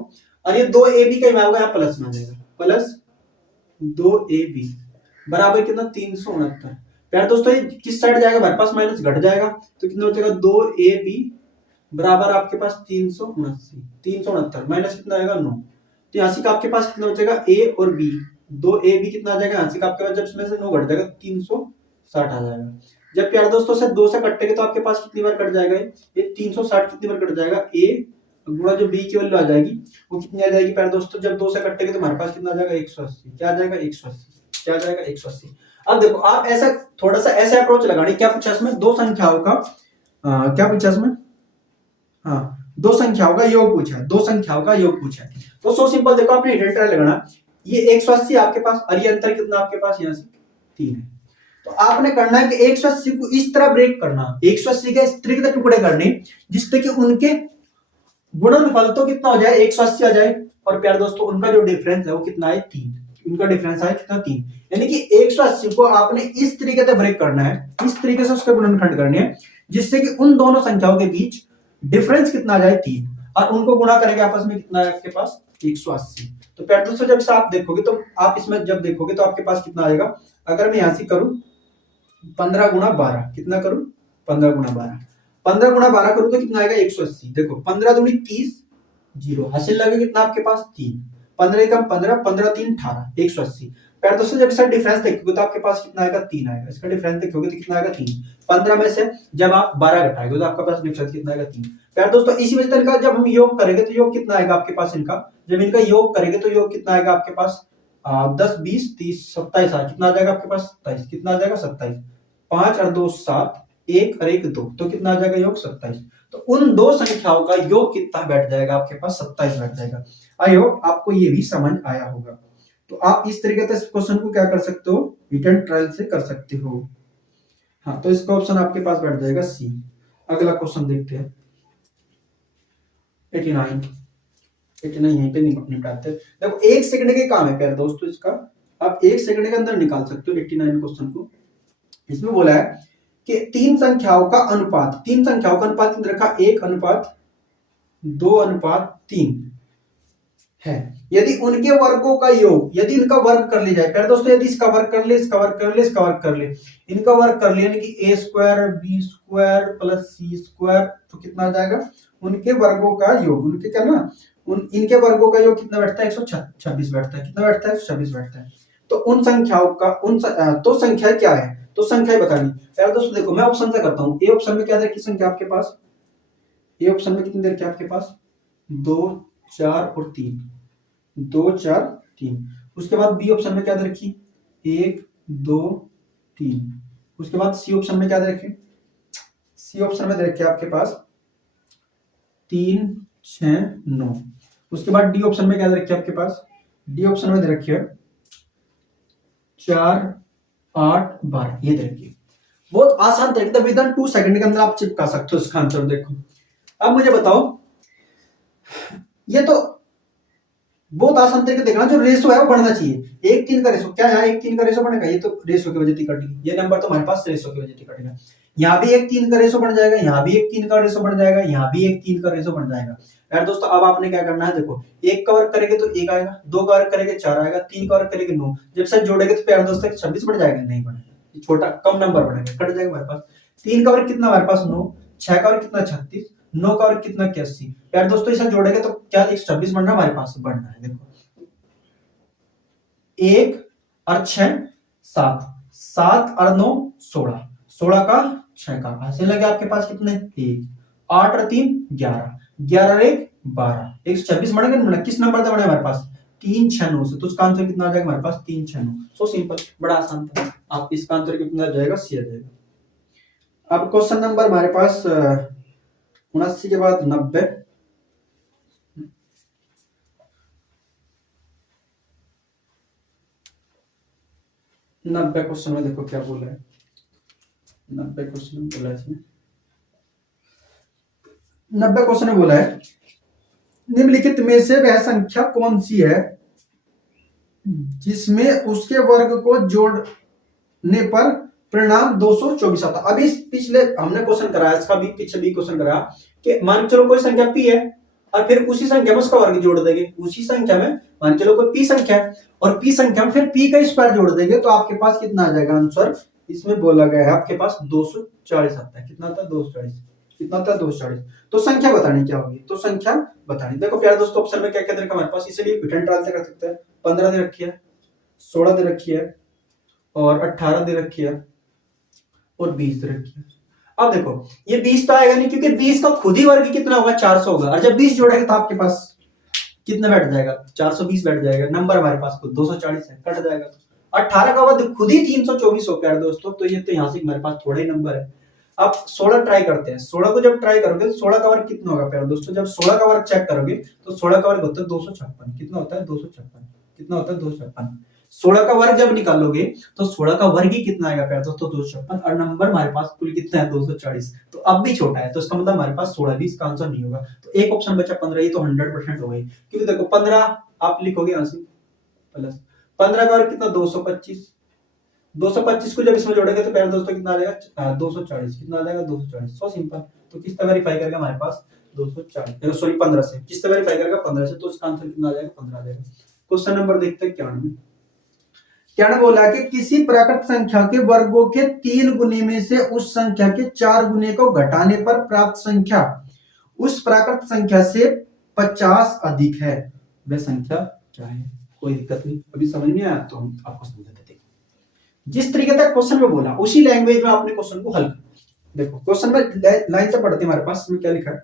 और ये 2ab का होगा यहाँ प्लस में आ जाएगा, प्लस 2ab बराबर कितना 369। प्यारे दोस्तों ये किस साइड जाएगा हमारे पास, माइनस घट जाएगा, तो कितना हो जाएगा 2ab बराबर आपके पास 369 माइनस कितना आएगा 9, तो यहाँ से का आपके पास कितना बचेगा a और b, 2ab कितना आ जाएगा यहाँ से का आपके पास, जब इसमें से 9 घट जाएगा 360 आ जाएगा। जब प्यारे दोस्तों से 2 से कटेंगे तो आपके पास कितनी बार कट जाएगा, ये 360 कितनी बार कट जाएगा, a गुणा जो b की वैल्यू आ जाएगी वो कितनी आ जाएगी प्यारे दोस्तों, जब 2 से कटेंगे तो हमारे पास कितना आ जाएगा 180, क्या आ जाएगा 180, क्या आ जाएगा 180। अब देखो आप ऐसा थोड़ा सा ऐसे अप्रोच लगानी, क्या पूछा इसमें, दो संख्याओं का क्या पूछा इसमें, हाँ दो संख्याओं का योग पूछा, दो संख्याओं का योग पूछा। तो सो सिंपल, देखो आपने हिडन लगाना, ये 180 आपके पास और ये अंतर कितना आपके पास यहाँ से 3 है, तो आपने करना है कि 180 को इस तरह ब्रेक करना, 180 के इस तरीके से टुकड़े करने जिससे कि उनके गुणनफल तो कितना हो जाए 180 आ जाए, और प्यारे दोस्तों उनका जो डिफरेंस है वो कितना है 3, उनका डिफरेंस है कितना 3, यानी कि 180 को आपने इस तरीके से ब्रेक करना है, इस तरीके से उसके गुणनखंड करने हैं जिससे कि उन दोनों संख्याओं के बीच डिफरेंस कितना आ जाए 3, और उनको गुणा करेंगे आपस में कितना है आपके पास 180। तो प्यारे दोस्तों जब से आप देखोगे तो आप इसमें जब देखोगे तो आपके पास कितना आएगा, अगर मैं यहां से करूं 15 गुणा 12, कितना करूं 15 गुणा 12, 15 गुणा 12 करूं तो कितना आएगा 180, देखो 15 दूनी 30, जीरो हासिल लगे कितना आपके पास 3, 15 कम 15, 15 3 18, 180। प्यारे दोस्तों जब इसका डिफरेंस देखोगे तो आपके पास कितना आएगा 3 आएगा, इसका डिफरेंस देखोगे तो कितना आएगा 3, 15 में से जब आप 12 घटाएंगे तो आपके पास डिफरेंस कितना आएगा 3। प्यारे दोस्तों इसी वजह से इनका जब हम योग करेंगे तो योग कितना आएगा आपके पास, इनका जब इनका योग करेंगे तो योग कितना आएगा आपके पास 10 20 30 27 कितना आ जाएगा आपके पास 27, कितना आ जाएगा 27, 5 और 2 7, 1 और 1 2, तो कितना आ जाएगा योग 27। तो उन दो संख्याओं का योग कितना बैठ जाएगा आपके पास 27 बैठ जाएगा। आई होप आपको ये भी समझ आया होगा। तो आप इस तरीके से क्वेश्चन को क्या कर सकते हो, रिटर्न ट्रायल से कर सकते हो। हाँ तो इसका ऑप्शन आपके पास बैठ जाएगा सी। अगला क्वेश्चन देखते हैं 89 यहीं पे निपटाते हैं। देखो 1 सेकंड के काम है प्यारे दोस्तों, इसका आप 1 सेकंड के अंदर निकाल सकते हो 89 क्वेश्चन को। इसमें बोला है कि तीन संख्याओं का अनुपात कितना रखा 1:2 2:3 है। यदि उनके वर्गों का योग, यदि इनका वर्ग कर लिया जाए, फिर दोस्तों यदि इसका वर्ग कर ले, इसका वर्ग कर ले, इसका वर्ग कर ले, इनका वर्ग कर ले, यानी कि a square b square plus c square, तो कितना आ जाएगा? उनके वर्गों का योग, उनके क्या ना, इनके वर्गों का योग कितना बैठता है? 126 बैठता है। कितना बैठता है? 126 बैठता है। तो उन संख्याओं का तो संख्या क्या है? तो संख्या बतानी यार दोस्तों। देखो मैं ऑप्शन से करता हूँ। ए ऑप्शन में क्या दे रखी संख्या आपके पास? ए ऑप्शन में कितनी दे रखी आपके पास? 2, 4 और 3। 2, 4, 3। उसके बाद बी ऑप्शन में क्या दे रखी? 1, 2, 3। उसके बाद सी ऑप्शन में क्या दे रखी? सी ऑप्शन में दे रखी आपके पास 3, 6, 9। उसके बाद डी ऑप्शन में क्या दे रखी है आपके पास? डी ऑप्शन में दे रखी है 4, 8, 12। ये दे रखी है। बहुत आसान तरीका, विद इन 2 सेकंड के अंदर आप चिपका सकते हो इसका आंसर। देखो अब मुझे बताओ, ये तो बहुत आसान तरीके देखना, जो रेशो है वो बढ़ना चाहिए। 1:3 का रेशो, क्या यहाँ 1:3 का रेशो बनेगा? ये तो रेशो की वजह से कट गई, ये नंबर तो हमारे पास रेशो की वजह से कटेगा। यहाँ भी 1:3 का रेशो बढ़ जाएगा, यहाँ भी 1:3 का रेशो बढ़ जाएगा, यहाँ भी 1:3 का रेशो बढ़ जाएगा। यार दोस्तों अब आपने क्या करना है? देखो 1 का वर्ग करेंगे तो 1 आएगा, 2 का वर्ग करेंगे 4 आएगा, 3 का वर्ग करेंगे 9। जब से जोड़ेंगे तो प्यार दोस्तों 26 बढ़ जाएगा? नहीं बढ़ेगा, छोटा कम नंबर बढ़ेगा, कट जाएगा हमारे पास। 3 का वर्ग कितना हमारे पास? 9। 6 का वर्ग कितना? 36। 9 का वर्ग कितना? 81। यार दोस्तों इसे जोड़ेंगे तो क्या 126 बढ़ना हमारे पास? बढ़ना है। देखो 1 और 6 7, 7 और 9 16, 16 का 6 का हासिल लगे आपके पास कितने? 1। 8 और 3 11, 11 और 1 12, 126 बढ़ेंगे। किस नंबर से बढ़े हमारे पास? 3, 6, 9 से। तो उसका आंसर कितना आ जाएगा हमारे पास? 3, 6, 9। सो सिंपल, बड़ा आसान था। आप इसका आंसर कितना आ जाएगा? सी आ जाएगा। अब क्वेश्चन नंबर हमारे पास 79 के बाद 90। 90 क्वेश्चन में देखो क्या बोला है। 90 क्वेश्चन में बोला है इसमें, 90 क्वेश्चन में बोला है निम्नलिखित में से वह संख्या कौन सी है जिसमें उसके वर्ग को जोड़ने पर परिणाम 224 आता? अभी पिछले हमने क्वेश्चन कराया, इसका भी पीछे भी क्वेश्चन कराया कि मान चलो कोई संख्या p है और फिर उसी संख्या में उसका वर्ग जोड़ देंगे। उसी संख्या में मान चलो कोई p संख्या है और p संख्या में फिर p का स्क्वायर जोड़ देंगे, तो आपके पास कितना आ जाएगा आंसर? इसमें बोला गया है आपके पास 240 आता है। कितना आता है? 240। कितना आता है? 240। तो संख्या बतानी क्या होगी? तो संख्या बतानी, देखो प्यारे दोस्तों ऑप्शन में क्या क्या दे रखा हमारे पास, इसे भी रिटर्न ट्रांसफर कर सकते हैं। 15 दे रखी है, 16 दे रखी है और 18 दे रखी है और 20 दे रखी है। अब देखो ये 20 तो आएगा नहीं, क्योंकि 20 का खुद ही वर्ग कितना होगा? 400 होगा। और जब 20 जोड़ेगा तो आपके पास कितना बैठ जाएगा? 420 बैठ जाएगा। नंबर हमारे पास खुद 240 है, कट जाएगा। 18 का वर्ग खुद ही 324 हो गया दोस्तों, तो ये तो यहाँ से हमारे पास थोड़ा ही नंबर है। अब 16 ट्राई करते हैं। 16 को जब ट्राई करोगे तो 16 का वर्ग कितना होगा प्यारे दोस्तों? जब 16 का वर्ग चेक करोगे तो 16 का वर्ग होता है 256। कितना होता है? 256। कितना होता है? 256। 16 का वर्ग जब निकालोगे तो 16 का वर्ग ही कितना आएगा प्यारे दोस्तों? 256। और नंबर हमारे पास कुल कितना है? 240। तो अब भी छोटा है, तो इसका मतलब हमारे पास 16 भी इसका आंसर नहीं होगा। तो एक ऑप्शन बचा 15, ये तो 100% हो गई, क्योंकि देखो 15 आप लिखोगे यहाँ से प्लस 15 का वर्ग कितना? 225। 225 को जब इसमें जोड़ेंगे तो प्यारे दोस्तों कितना आ जाएगा? 240। कितना आ जाएगा? 240। So simple. तो किस तरह वेरीफाई करेगा हमारे पास? 240 सॉरी 15 से। किस तरह वेरीफाई करेगा? 15 से। तो इसका आंसर कितना आ जाएगा? 15 आ जाएगा। क्वेश्चन नंबर देखते हैं 91। क्या बोला कि किसी प्राकृत संख्या के वर्गों के 3 गुने में से उस संख्या के 4 गुने को घटाने पर प्राप्त संख्या उस प्राकृत संख्या से 50 अधिक है, वह संख्या क्या है? कोई दिक्कत नहीं, अभी समझ नहीं आया तो हम आपको समझा देते हैं। जिस तरीके से क्वेश्चन में बोला उसी लैंग्वेज में आपने क्वेश्चन को हल कर। देखो क्वेश्चन में लाइन से पढ़ते हमारे पास इसमें क्या लिखा है।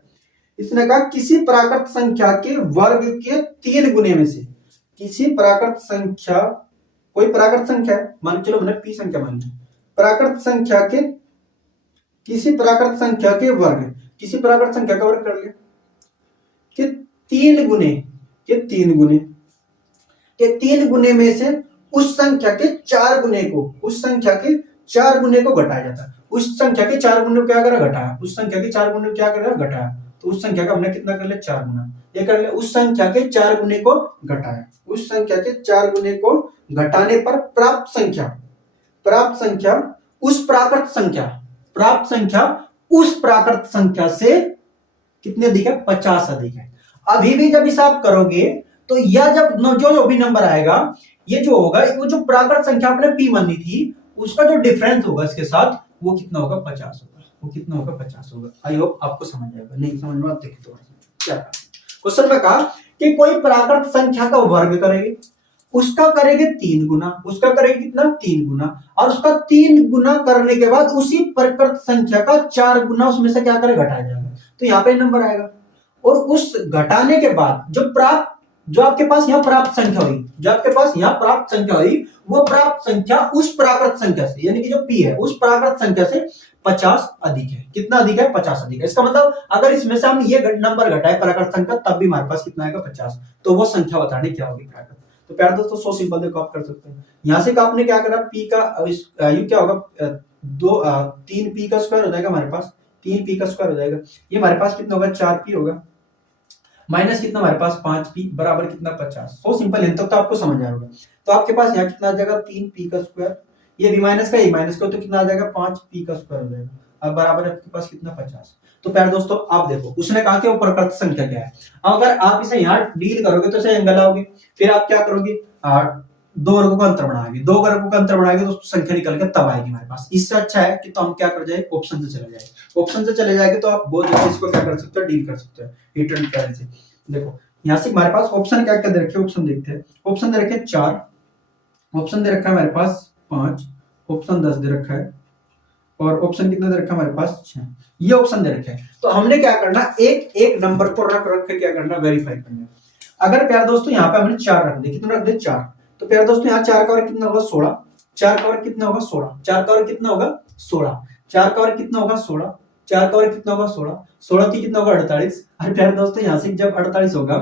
इसने कहा किसी प्राकृत संख्या के वर्ग के 3 गुने में से, किसी प्राकृत संख्या, कोई प्राकृत संख्या है, मान चलो हमने p संख्या मान ली, प्राकृत संख्या के किसी प्राकृत संख्या के वर्ग, किसी प्राकृत संख्या का वर्ग कर लिया कि 3 गुने के 3 गुने के 3 गुने में से उस संख्या के 4 गुने को, उस संख्या के 4 गुने को घटाया जाता है। उस संख्या के 4 गुने को क्या करा? घटाया। उस संख्या के 4 गुने को क्या करा? घटाया। तो उस संख्या का हमने कितना कर लिया? 4 गुना। ये कर लिया उस संख्या के 4 गुने को घटाया। उस संख्या के 4 गुने को घटाने पर प्राप्त संख्या, प्राप्त संख्या उस प्राकृत संख्या, प्राप्त संख्या उस प्राकृत संख्या से कितने अधिक है? 50 अधिक है। अभी भी जब हिसाब करोगे तो यह जब जो भी नंबर आएगा, ये जो होगा वो जो प्राकृत संख्या आपने पी मानी थी उसका जो डिफरेंस होगा इसके साथ वो कितना होगा? 50 होगा। वो कितना होगा? 50 होगा। आई होप आपको समझ आएगा। नहीं समझ में आता देखिए थोड़ा सा क्या क्वेश्चन में कहा कि कोई प्राकृत संख्या का वर्ग करेंगे, उसका करेंगे 3 गुना, उसका करेंगे कितना? 3 गुना, और उसका 3 गुना करने के बाद उसी प्राकृत संख्या का 4 गुना उसमें से क्या करे? घटाया जाएगा। तो यहाँ पे नंबर आएगा। और उस घटाने के बाद जो आपके पास यहाँ प्राप्त संख्या हुई, जो आपके पास यहाँ प्राप्त संख्या हुई, वो प्राप्त संख्या उस प्राकृत संख्या से, यानी कि जो पी है उस प्राकृत संख्या से 50 अधिक है। कितना अधिक है? 50 अधिक है। इसका मतलब अगर इसमें से हम ये नंबर घटाए प्राकृत संख्या तब भी हमारे पास कितना आएगा? 50। तो वो संख्या बताने क्या होगी प्राकृत। तो प्यार दोस्तों सो सिंपल देखो आप कर सकते हैं। यहां से आपने क्या करा? पी का यू क्या होगा? 3 पी का स्क्वायर हो जाएगा हमारे पास, 3 पी का स्क्वायर हो जाएगा। ये हमारे पास कितना होगा? 4 पी होगा, माइनस कितना हमारे पास? 5 पी बराबर कितना? 50। सो सिंपल है, तो आपको समझ आएगा। तो आपके पास यहाँ कितना आ जाएगा? 3 पी का स्क्वायर, ये भी माइनस का, ये माइनस का, तो कितना आ जाएगा? 5 पी का स्क्वायर हो जाएगा। अब बराबर आपके पास कितना? 50। तो प्यार दोस्तों आप देखो, उसने कहा कि वो प्राकृत संख्या क्या है। अब अगर आप इसे यहाँ डील करोगे तो इसे एंगल आओगे, फिर आप क्या करोगे? 2 वर्गों का अंतर बढ़ाएंगे, 2 वर्गों का अंतर बढ़ाएंगे तो संख्या निकल के तब आएगी हमारे पास। इससे अच्छा है कि तो हम क्या कर जाए? ऑप्शन से चले जाए। ऑप्शन से चले जाएंगे तो आप बहुत जल्दी इसको क्या कर सकते हो? डील कर सकते हो हिट एंड रन से। देखो यहाँ से हमारे पास ऑप्शन क्या क्या दे रखे? ऑप्शन देखते हैं। ऑप्शन दे रखे 4, ऑप्शन दे रखा है हमारे पास 5, ऑप्शन 10 दे रखा है, और ऑप्शन कितना दे रखा है हमारे पास? 6। ये ऑप्शन दे रखे हैं। तो हमने क्या करना? एक एक नंबर को रख के क्या करना? वेरीफाई करना। अगर प्यार दोस्तों यहाँ पे हमने 4 रख दिए, कितना रख दिए? 4। तो प्यार दोस्तों यहाँ 4 का वर्ग कितना होगा? 16। 4 का वर्ग कितना होगा? 16। 4 का वर्ग कितना होगा? 16। 4 का वर्ग कितना होगा? 16। 4 का वर्ग कितना होगा? 16। 16 की कितना होगा? 48। अरे प्यार दोस्तों यहाँ से जब 48 होगा,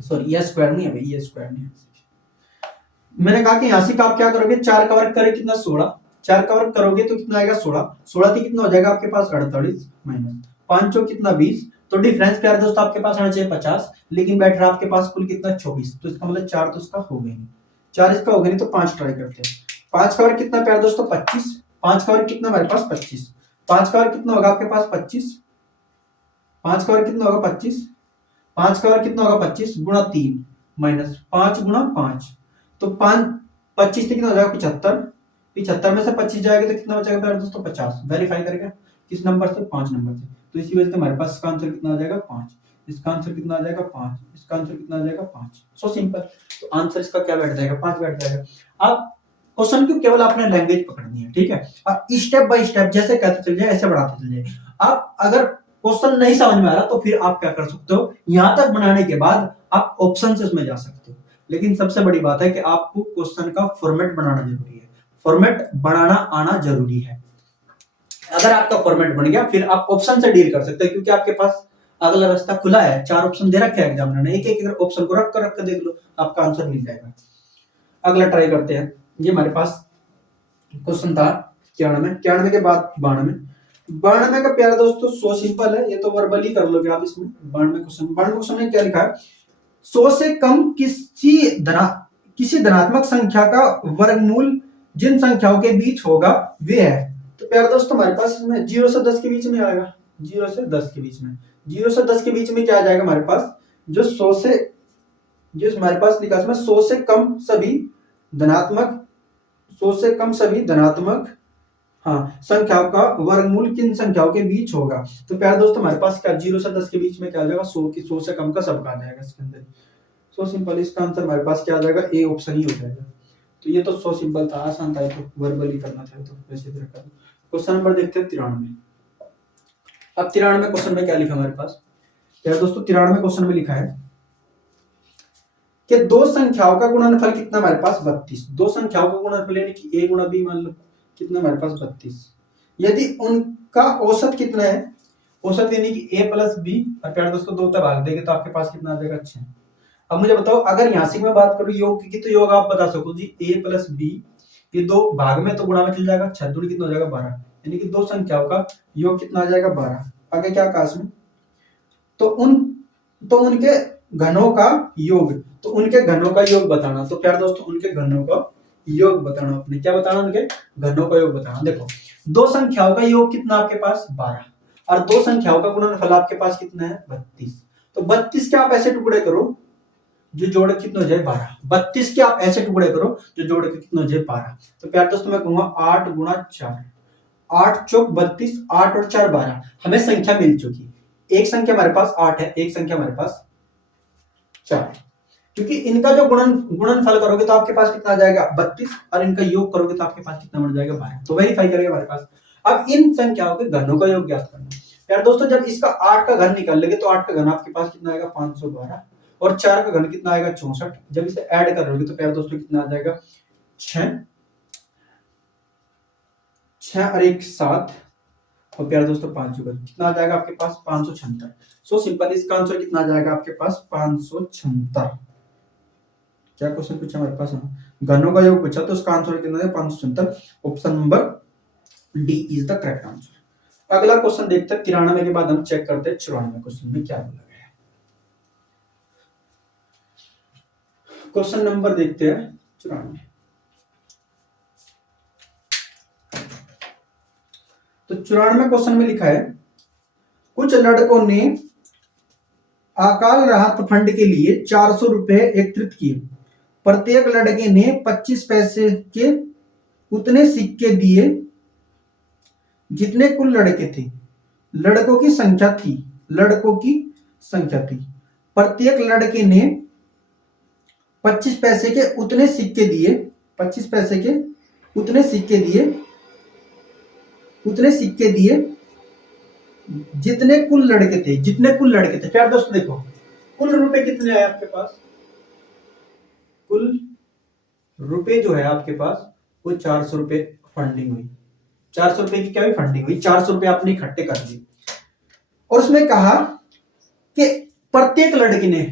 सॉरी ये स्क्वायर नहीं है भाई, ये स्क्वायर नहीं है। मैंने कहा कि यहाँ से आप क्या करोगे? 4 का वर्ग करे कितना? 16। 4 का वर्ग करोगे तो कितना आएगा? 16। 16 की कितना हो जाएगा आपके पास? 48 माइनस 5 कितना? 20। तो डिफरेंस प्यार दोस्तों आपके पास आना चाहिए 50, लेकिन बैठ रहा आपके पास कुल कितना? 24। तो इसका मतलब 4 तो इसका हो गया नहीं, 4 इसका हो गया नहीं, तो 5 ट्राई करते हैं। 5 का वर्ग कितना प्यार दोस्तों? 25। 5 का वर्ग कितना हमारे पास? 25। 5 का वर्ग कितना होगा आपके पास? 25। 5 का वर्ग कितना होगा? 25। 5 का वर्ग कितना होगा? 25 गुणा 3 माइनस 5 गुणा 5, तो 25 से कितना हो जाएगा? 75। 75 में से 25 जाएगा तो कितना बचेगा प्यार दोस्तों? 50। वेरीफाई करेगा किस नंबर से? 5 नंबर से। तो इसी वजह से हमारे पास इसका आंसर कितना आ जाएगा? 5। इसका आंसर कितना आ जाएगा? 5। इसका आंसर कितना आ जाएगा? 5। So simple. तो आंसर इसका क्या बैठ जाएगा? 5 बैठ जाएगा। अब क्वेश्चन को केवल आपने लैंग्वेज पकड़नी है, ठीक है, और स्टेप बाय स्टेप जैसे कहते चल जाए ऐसे बढ़ाते चल जाए। आप अगर क्वेश्चन नहीं समझ में आ रहा तो फिर आप क्या कर सकते हो? यहां तक बनाने के बाद आप ऑप्शन से उसमें जा सकते हो। लेकिन सबसे बड़ी बात है कि आपको क्वेश्चन का फॉर्मेट बनाना जरूरी है। फॉर्मेट बनाना आना जरूरी है। अगर आपका फॉर्मेट बन गया फिर आप ऑप्शन से डील कर सकते हैं, क्योंकि आपके पास अगला रास्ता खुला है। 4 ऑप्शन दे रखे हैं एग्जामिनर ने, एक एक ऑप्शन को रख कर देख लो, आपका आंसर मिल जाएगा। अगला ट्राई करते हैं। ये हमारे पास क्वेश्चन था 91, 91 के बाद 92। 92 का प्यारा दोस्तों सो सिंपल है, ये तो वर्बली कर लोगे आप इसमें। 92 क्वेश्चन में क्या लिखा है? 100 से कम किसी धनात्मक संख्या का वर्गमूल जिन संख्याओं के बीच होगा वे है। तो प्यारे दोस्तों हमारे पास इसमें 0 से 10 के बीच में आएगा। 0 से 10 के बीच में, 0 से 10 के बीच में क्या आ जाएगा हमारे पास? जो हमारे पास लिखा है 100 से कम सभी धनात्मक, 100 से कम सभी धनात्मक संख्याओं का वर्गमूल किन संख्याओं के बीच होगा। तो प्यारे दोस्तों हमारे पास क्या 0 से 10 के बीच में क्या आ जाएगा? 100 से कम का सबका आ जाएगा इसके अंदर। सो सिंपल, इसका आंसर हमारे पास क्या आ जाएगा? ए ऑप्शन ही हो जाएगा। तो ये तो सो सिंपल था, आसान था, तो वर्बली करना था तो वैसे भी रखा। क्वेश्चन नंबर देखते हैं 93। अब 93 क्वेश्चन में क्या लिखा हमारे पास? क्या दोस्तों 93 क्वेश्चन में लिखा है कि दो संख्याओं का गुणनफल कितना हमारे पास? 32। दो संख्याओं का गुणनफल यानी कि a गुणा b मान लो, कितना हमारे पास? 32। यदि उनका औसत कितना है? औसत यानी कि a प्लस b, और प्यारे दोस्तों 2 तक भाग देंगे तो आपके पास कितना आ जाएगा? 6। अब मुझे बताओ, अगर यहाँ से मैं बात करूं योग की, तो योग आप बता सको जी a प्लस b, ये 2 भाग में तो गुणा में चल जाएगा, 6 दूनी कितना हो जाएगा? 12, यानी कि दो संख्याओं का योग कितना आ जाएगा? 12। आगे क्या कहा इसमें? तो उनके घनों का योग, तो उनके घनों का योग बताना। तो प्यारे दोस्तों उनके घनों का योग बताना, अपने क्या बताना? उनके घनों का योग बताना। देखो दो संख्याओं का योग कितना आपके पास? 12, और दो संख्याओं का गुणनफल आपके पास कितना है 32। तो 32 के आप ऐसे टुकड़े करो जो जोड़ के कितना हो जाए 12। 32 के आप ऐसे टुकड़े करो जो जोड़ के कितना हो जाए 12। तो प्यार दोस्तों मैं कहूंगा 8 गुणा 4, 8 चौक 32, 8 और 4 12। हमें संख्या मिल चुकी, एक संख्या हमारे पास 8 है, एक संख्या हमारे पास 4। क्योंकि इनका जो गुणनफल करोगे तो आपके पास कितना आ जाएगा 32, और इनका योग करोगे तो आपके पास कितना बन जाएगा 12। तो वेरीफाई करेंगे हमारे पास। अब इन संख्याओं के घनों का योग ज्ञात करना। यार दोस्तों जब इसका 8 का घन निकाल लेंगे तो 8 का घन आपके पास कितना आएगा 512, और 4 का घन कितना आएगा 64। जब इसे ऐड करोगे तो प्यार दोस्तों कितना आ जाएगा 6, 6 और 1 7, और प्यार दोस्तों 5 होगा कितना आ जाएगा आपके पास 576। सो सिंपल इसका आंसर कितना आ जाएगा आपके पास 576। क्या क्वेश्चन पूछा हमारे पास, घनों का योग पूछा तो उसका आंसर कितना है 576। Option number D is the correct answer. अगला क्वेश्चन देखते हैं 93 के बाद हम चेक करते हैं 94 क्वेश्चन में क्या बोला गया है। क्वेश्चन नंबर देखते हैं 94। तो 94 क्वेश्चन में लिखा है कुछ लड़कों ने अकाल राहत फंड के लिए 400 रुपए एकत्रित किए। प्रत्येक लड़के ने 25 पैसे के उतने सिक्के दिए जितने कुल लड़के थे। लड़कों की संख्या थी, लड़कों की संख्या थी। प्रत्येक लड़के ने 25 पैसे के उतने सिक्के दिए, 25 पैसे के उतने सिक्के दिए, उतने सिक्के दिए जितने कुल लड़के थे, जितने कुल लड़के थे। प्यार दोस्तों देखो कुल रुपए कितने आए आपके पास, कुल रुपए जो है आपके पास वो 400 रुपए फंडिंग हुई। 400 रुपए की क्या हुई फंडिंग हुई, 400 रुपए आपने इकट्ठे कर लिए। और उसमें कहा कि प्रत्येक लड़के ने,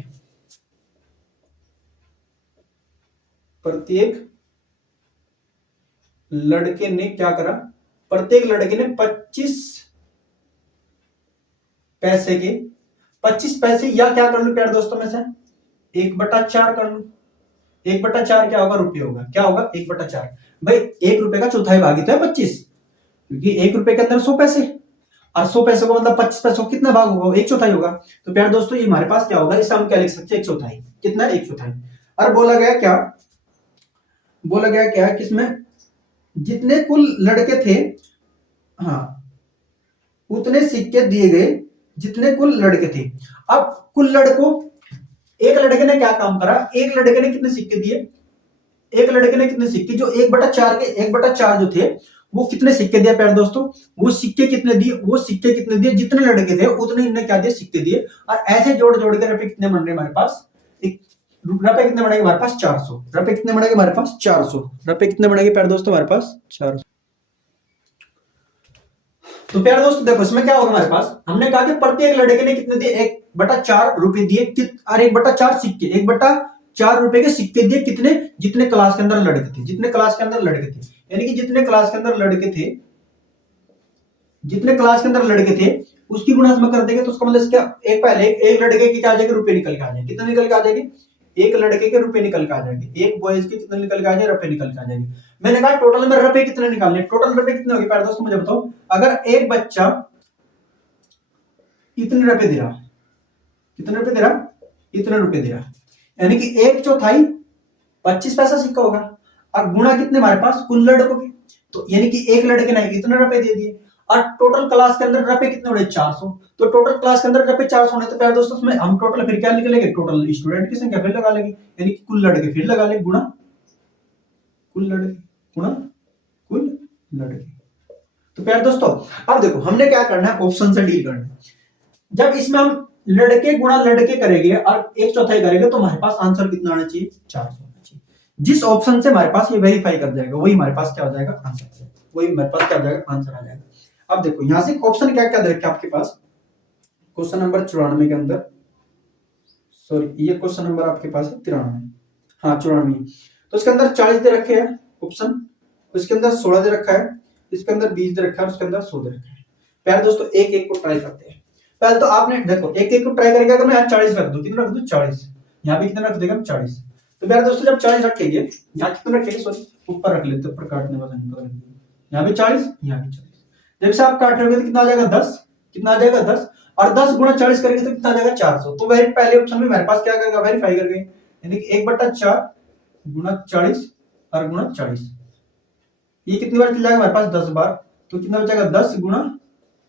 प्रत्येक लड़के ने क्या करा, प्रत्येक लड़के ने 25 पैसे के, 25 पैसे या क्या कर लू प्यार दोस्तों में से 1/4 कर लू। 1/4 क्या होगा रुपये होगा, क्या होगा 1/4। भाई 1 रुपए का चौथाई भाग ही तो है 25, क्योंकि 1 रुपए के अंदर 100 पैसे, और 100 पैसे को मतलब 25 पैसों कितना भाग होगा 1/4 होगा। तो प्यार दोस्तों ये हमारे पास क्या होगा, इसे हम क्या लिख सकते हैं 1/4। कितना 1/4। और बोला गया क्या, बोला गया क्या किसमें, जितने कुल लड़के थे, हाँ उतने सिक्के दिए गए जितने कुल लड़के थे। अब कुल लड़कों, एक लड़के ने क्या काम करा, एक लड़के ने कितने सिक्के दिए, एक लड़के ने कितने सिक्के, जो 1/4 के 1/4 जो थे वो कितने सिक्के दिए प्यारे दोस्तों, वो सिक्के कितने दिए, वो सिक्के कितने दिए, जितने लड़के थे उतने इनने क्या दिए सिक्के दिए। और ऐसे जोड़ जोड़ के रुपए कितने बन रहे हमारे पास, एक रुपए कितने बनेंगे हमारे पास 400। रुपए कितने बनेंगे हमारे पास 400। रुपए कितने बनेंगे प्यारे दोस्तों हमारे पास 400। तो प्यारे दोस्तों देखो इसमें क्या होगा हमारे पास, हमने कहा कि प्रत्येक लड़के ने कितने दिए 1/4 रुपए दिए, और 1/4 सिक्के, 1/4 रुपए के सिक्के दिए कितने, जितने क्लास के अंदर लड़के थे, जितने क्लास के अंदर लड़के थे। यानी कि जितने क्लास के अंदर लड़के थे, जितने क्लास के अंदर लड़के थे उसकी गुणा में कर देंगे तो उसका मतलब क्या, एक पहले एक लड़के की क्या आ जाएगी रुपए निकल के आ जाएंगे। कितने निकल के आ जाएंगे, एक लड़के के रुपए निकल के आ जाएंगे, एक बॉयज के कितने निकल के आ जाएंगे रुपए निकल के आ जाएंगे। मैंने कहा टोटल में रुपए कितने निकालने, टोटल रुपए कितने होंगे प्यारे दोस्तों मुझे बताओ। अगर एक बच्चा इतने रुपए दे रहा, कितने रुपए दे रहा, इतने रुपए दे रहा, यानी कि 1/4 25 पैसा सिक्का होगा, और गुणा कितने हमारे पास कुल लड़कों के, तो यानी कि एक लड़के ने इतने रुपए दे दिए, और टोटल क्लास के अंदर रुपए कितने होने 400। तो टोटल क्लास के अंदर रुपए 400 होने, तो प्यारे दोस्तों उसमें हम टोटल फिर क्या निकलेंगे, टोटल स्टूडेंट की संख्या फिर लगा लेंगे, यानी कि कुल लड़के फिर लगा लेंगे, गुणा कुल लड़के, गुणा कुल लड़के। तो प्यारे दोस्तों अब देखो हमने क्या करना है, ऑप्शन से डील करना है। जब इसमें हम लड़के गुणा लड़के करेंगे और 1/4 करेंगे तो हमारे पास आंसर कितना आना चाहिए 400 आना चाहिए। जिस ऑप्शन से हमारे पास ये वेरीफाई कर जाएगा वही हमारे पास क्या हो जाएगा आंसर, वही हमारे पास क्या हो जाएगा आंसर आ जाएगा। अब देखो यहां से ऑप्शन क्या क्या दे रखे आपके पास, क्वेश्चन नंबर 94 के अंदर, सॉरी ये क्वेश्चन नंबर आपके पास है 93, हाँ 94। तो इसके अंदर 40 दे रखे हैं ऑप्शन, इसके अंदर 16 दे रखा है, इसके अंदर 20 दे रखा है, उसके अंदर 100 दे रखा है। प्यारे दोस्तों एक एक को ट्राई करते हैं। पहले तो आपने देखो एक एक को ट्राई करके अगर मैं यहाँ 40 रख दूं, कितना रख दूं 40, यहाँ पे कितना रख देगा 40। तो प्यारे दोस्तों जब 40 रखेंगे, यहाँ कितना रखेंगे, सॉरी ऊपर रख लेते, ऊपर काटने वाला यहाँ भी 40, यहाँ भी 40। जब से आप काट रहे हो तो कितना आ जाएगा 10, कितना आ जाएगा 10, और 10 गुणा 40 करेंगे तो कितना आ जाएगा 400। तो वही पहले ऑप्शन में मेरे पास क्या करेगा, वेरीफाई करके, यानी कि 1/4 गुणा 40 और गुणा 40, ये कितनी बार चल जाएगा हमारे पास 10 बार, तो कितना बचेगा 10 गुणा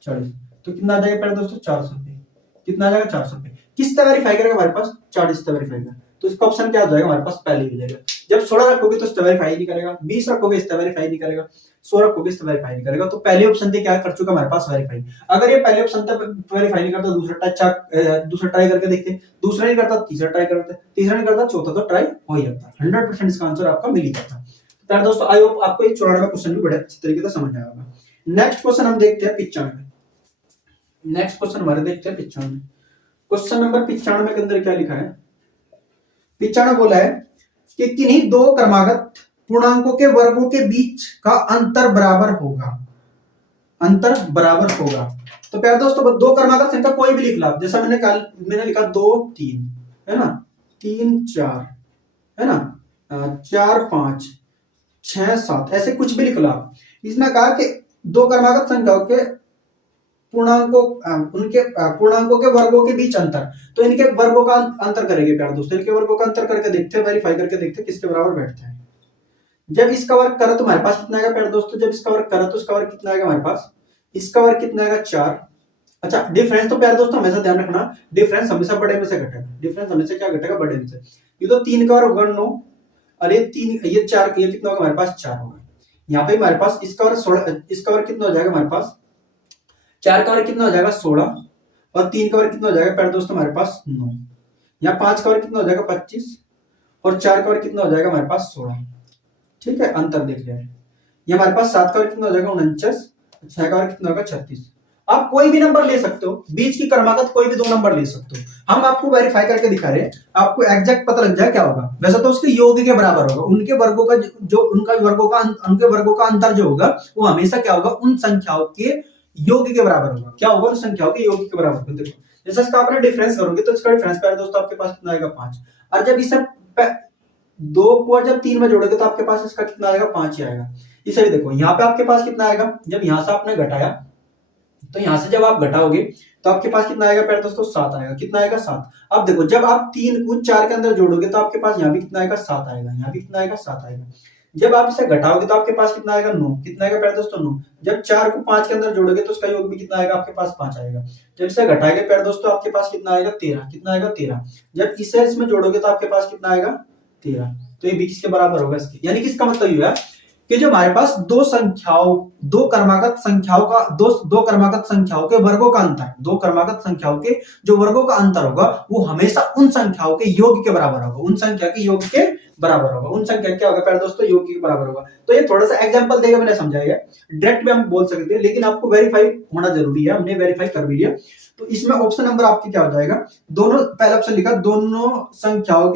40, तो कितना आ जाएगा पहले दोस्तों 400 रुपए, कितना आ जाएगा 400 रुपए। किस तरह वेरीफाई करेगा हमारे पास 40 तरह वेरीफाई करेगा, तो इसका ऑप्शन क्या हो जाएगा हमारे पास पहले ही हो जाएगा। जब 16 रखोगे तो इस तरह वेरीफाई नहीं करेगा, 20 रखोगे इस तरह वेरीफाई नहीं करेगा, 100 रखोगे इस तरह वेरीफाई नहीं करेगा। तो पहले ऑप्शन से क्या कर चुका हमारे पास वेरीफाई। अगर ये पहले ऑप्शन तक वेरीफाई नहीं करता दूसरा ट्राई करके देखते, दूसरा नहीं करता तीसरा ट्राई करते, तीसरा नहीं करता चौथा तो ट्राई हो ही जाता, 100% इसका आंसर आपका मिल ही जाता। प्यारे दोस्तों आई होप आपको ये 94वां क्वेश्चन भी बड़े अच्छे तरीके से समझ आया होगा। नेक्स्ट क्वेश्चन हम देखते हैं 95। नेक्स्ट क्वेश्चन हमारे देखते हैं 95। क्वेश्चन नंबर 95 के अंदर क्या लिखा है, 95 बोला है कि किन्हीं दो क्रमागत पूर्णांकों के वर्गों के बीच का अंतर बराबर होगा, अंतर बराबर होगा। तो प्यारे दोस्तों दो क्रमागत संख्या कोई भी लिख लो, जैसा मैंने लिखा 2 3 है ना, 3 4 है ना, 4 5 6 7 ऐसे कुछ भी लिख लो। इसने कहा कि दो क्रमागत संख्याओं के उनके पूर्णांकों के वर्गों के बीच अंतर, तो इनके वर्गों का अंतर करेंगे प्यारे दोस्तों, इनके वर्गों का अंतर करके देखते हैं, वेरीफाई करके देखते हैं किसके बराबर बैठता है। जब इसका वर्ग करा तो हमारे पास कितना आएगा प्यारे दोस्तों, जब इसका वर्ग करा तो इसका वर्ग कितना आएगा हमारे पास, इसका वर्ग कितना आएगा 4। अच्छा डिफरेंस तो प्यारे दोस्तों हमेशा ध्यान रखना, डिफरेंस हमेशा बड़े में से घटेगा, डिफरेंस हमेशा क्या घटेगा बड़े में से। ये तो 3 का वर्ग होगा 9, और ये 3 ये 4 ये कितना होगा हमारे पास 4 होगा। यहाँ पे हमारे पास इसका वर्ग 16, इसका वर्ग कितना हो जाएगा हमारे पास 4 का वर्ग कितना हो जाएगा 16, और 3 का वर्ग कितना हो जाएगा प्यारे दोस्तों हमारे पास 9। यहाँ 5 का वर्ग कितना हो जाएगा 25, और 4 का वर्ग कितना हो जाएगा हमारे पास 16। ठीक है अंतर देख रहे हैं। ये हमारे पास 7 का वर्ग कितना हो जाएगा 49, 6 का वर्ग कितना होगा 36। आप कोई भी नंबर ले सकते हो, बीच की क्रमागत कोई भी दो नंबर ले सकते हो, हम आपको वेरीफाई करके दिखा रहे हैं, आपको एग्जैक्ट पता लग जाए क्या होगा। वैसे तो उसके योग के बराबर होगा, उनके वर्गों का जो उनके वर्गों का अंतर जो होगा वो हमेशा क्या होगा उन संख्याओं के योग के बराबर होगा। क्या होगा उन संख्याओं के योग के बराबर होगा। देखो जैसे इसका आपने डिफरेंस करोगे तो इसका डिफरेंस प्यारे दोस्तों आपके पास कितना आएगा 5, और जब इसे 2 को जब 3 में जोड़ोगे तो आपके पास इसका कितना आएगा 5 ही आएगा। इसे भी देखो यहाँ पे आपके पास कितना आएगा, जब यहाँ से आपने घटाया तो यहाँ से जब आप घटाओगे तो आपके पास कितना आएगा प्यारे दोस्तों 7 आएगा। कितना आएगा 7। अब देखो जब आप 3 को 4 के अंदर जोड़ोगे तो आपके पास यहाँ भी कितना आएगा 7 आएगा, यहाँ भी कितना आएगा 7 आएगा। जब आप इसे घटाओगे तो आपके पास कितना आएगा 9, कितना आएगा प्यारे दोस्तों 9। जब 4 को 5 के अंदर जोड़ोगे तो उसका योग भी कितना आएगा आपके पास 5 आएगा। जब इसे घटाएंगे प्यारे दोस्तों आपके पास कितना आएगा 13, कितना आएगा 13। जब इसे इसमें जोड़ोगे तो आपके पास कितना आएगा 13, तो ये भी किसके बराबर होगा इसके, यानी कि इसका मतलब ये है कि जो हमारे पास दो क्रमागत संख्याओं के वर्गों का अंतर, दो क्रमागत संख्याओं के जो वर्गों का अंतर होगा वो हमेशा उन संख्याओं के योग के बराबर होगा, उन संख्या के योग के बराबर होगा, उन संख्या क्या होगा प्यारे दोस्तों योग के बराबर होगा। तो ये थोड़ा सा एग्जांपल देकर मैंने समझाया, डायरेक्ट भी हम बोल सकते हैं लेकिन आपको वेरीफाई होना जरूरी है, हमने वेरीफाई कर भी लिया। तो इसमें ऑप्शन नंबर आपकी क्या हो जाएगा, दोनों, पहला ऑप्शन लिखा दोनों संख्याओं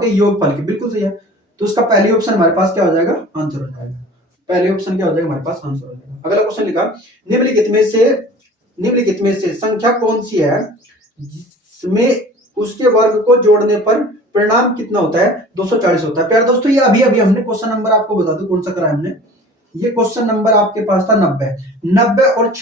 के योगफल की, बिल्कुल सही है। तो उसका पहली ऑप्शन हमारे पास क्या हो जाएगा आंसर हो जाएगा, पहले ऑप्शन क्या हो जाएगा हमारे पास आंसर हो जाएगा। अगला क्वेश्चन लिखा निम्नलिखित में से संख्या कौन सी है जिसमें उसके वर्ग को जोड़ने पर परिणाम कितना होता है 240 होता है। प्यारे दोस्तों ये अभी हमने क्वेश्चन नंबर आपको बता दूं कौन सा करा हमने, ये क्वेश्चन नंबर आपके पास था 90 और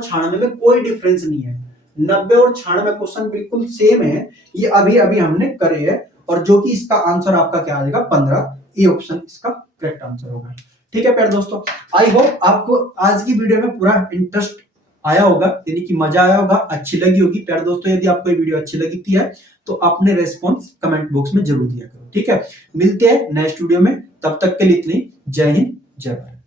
96 में कोई डिफरेंस नहीं है, 90 और 96 क्वेश्चन बिल्कुल सेम है, ये अभी हमने करे हैं, और जो कि इसका आंसर आपका क्या आ जाएगा 15, ये ऑप्शन इसका करेक्ट आंसर होगा। ठीक है प्यारे दोस्तों आई होप आपको आज की वीडियो में पूरा इंटरेस्ट आया होगा, यानी कि मजा आया होगा, अच्छी लगी होगी। प्यारे दोस्तों यदि आपको ये वीडियो अच्छी लगती है तो अपने रेस्पॉन्स कमेंट बॉक्स में जरूर दिया करो। ठीक है मिलते हैं नेक्स्ट वीडियो में, तब तक के लिए इतनी, जय हिंद जय भारत।